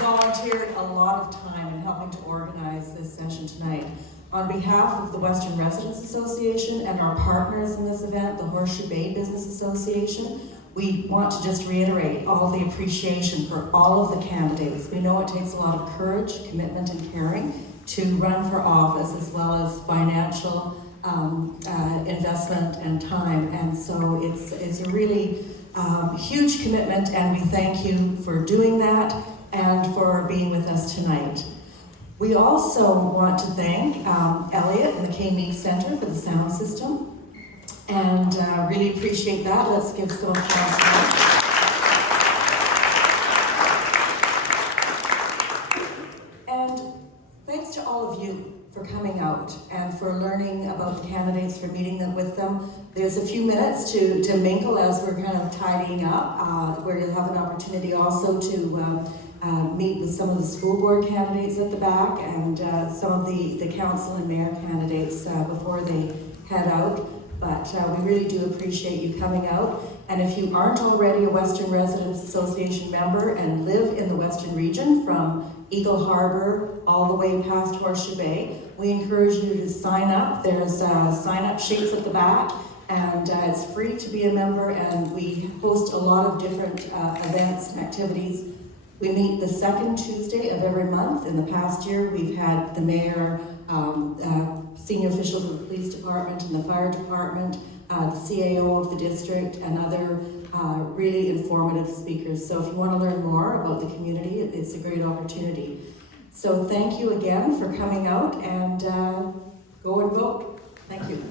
Volunteered a lot of time in helping to organize this session tonight. On behalf of the Western Residents Association and our partners in this event, the Horseshoe Bay Business Association, we want to just reiterate all the appreciation for all of the candidates. We know it takes a lot of courage, commitment, and caring to run for office, as well as financial investment and time. And so it's a really huge commitment, and we thank you for doing that and for being with us tonight. We also want to thank Elliot and the K-Meek Center for the sound system, and really appreciate that. Let's give some applause. And thanks to all of you for coming out and for learning about the candidates, for meeting them with them. There's a few minutes to mingle as we're kind of tidying up, where you'll have an opportunity also to meet with some of the school board candidates at the back, and some of the council and mayor candidates before they head out. But we really do appreciate you coming out. And if you aren't already a Western Residents Association member and live in the Western region from Eagle Harbor all the way past Horseshoe Bay, we encourage you to sign up. There's sign-up sheets at the back, and it's free to be a member, and we host a lot of different events and activities. We meet the second Tuesday of every month. In the past year, we've had the mayor, senior officials of the police department and the fire department, the CAO of the district, and other really informative speakers. So if you want to learn more about the community, it's a great opportunity. So thank you again for coming out, and go and vote. Thank you.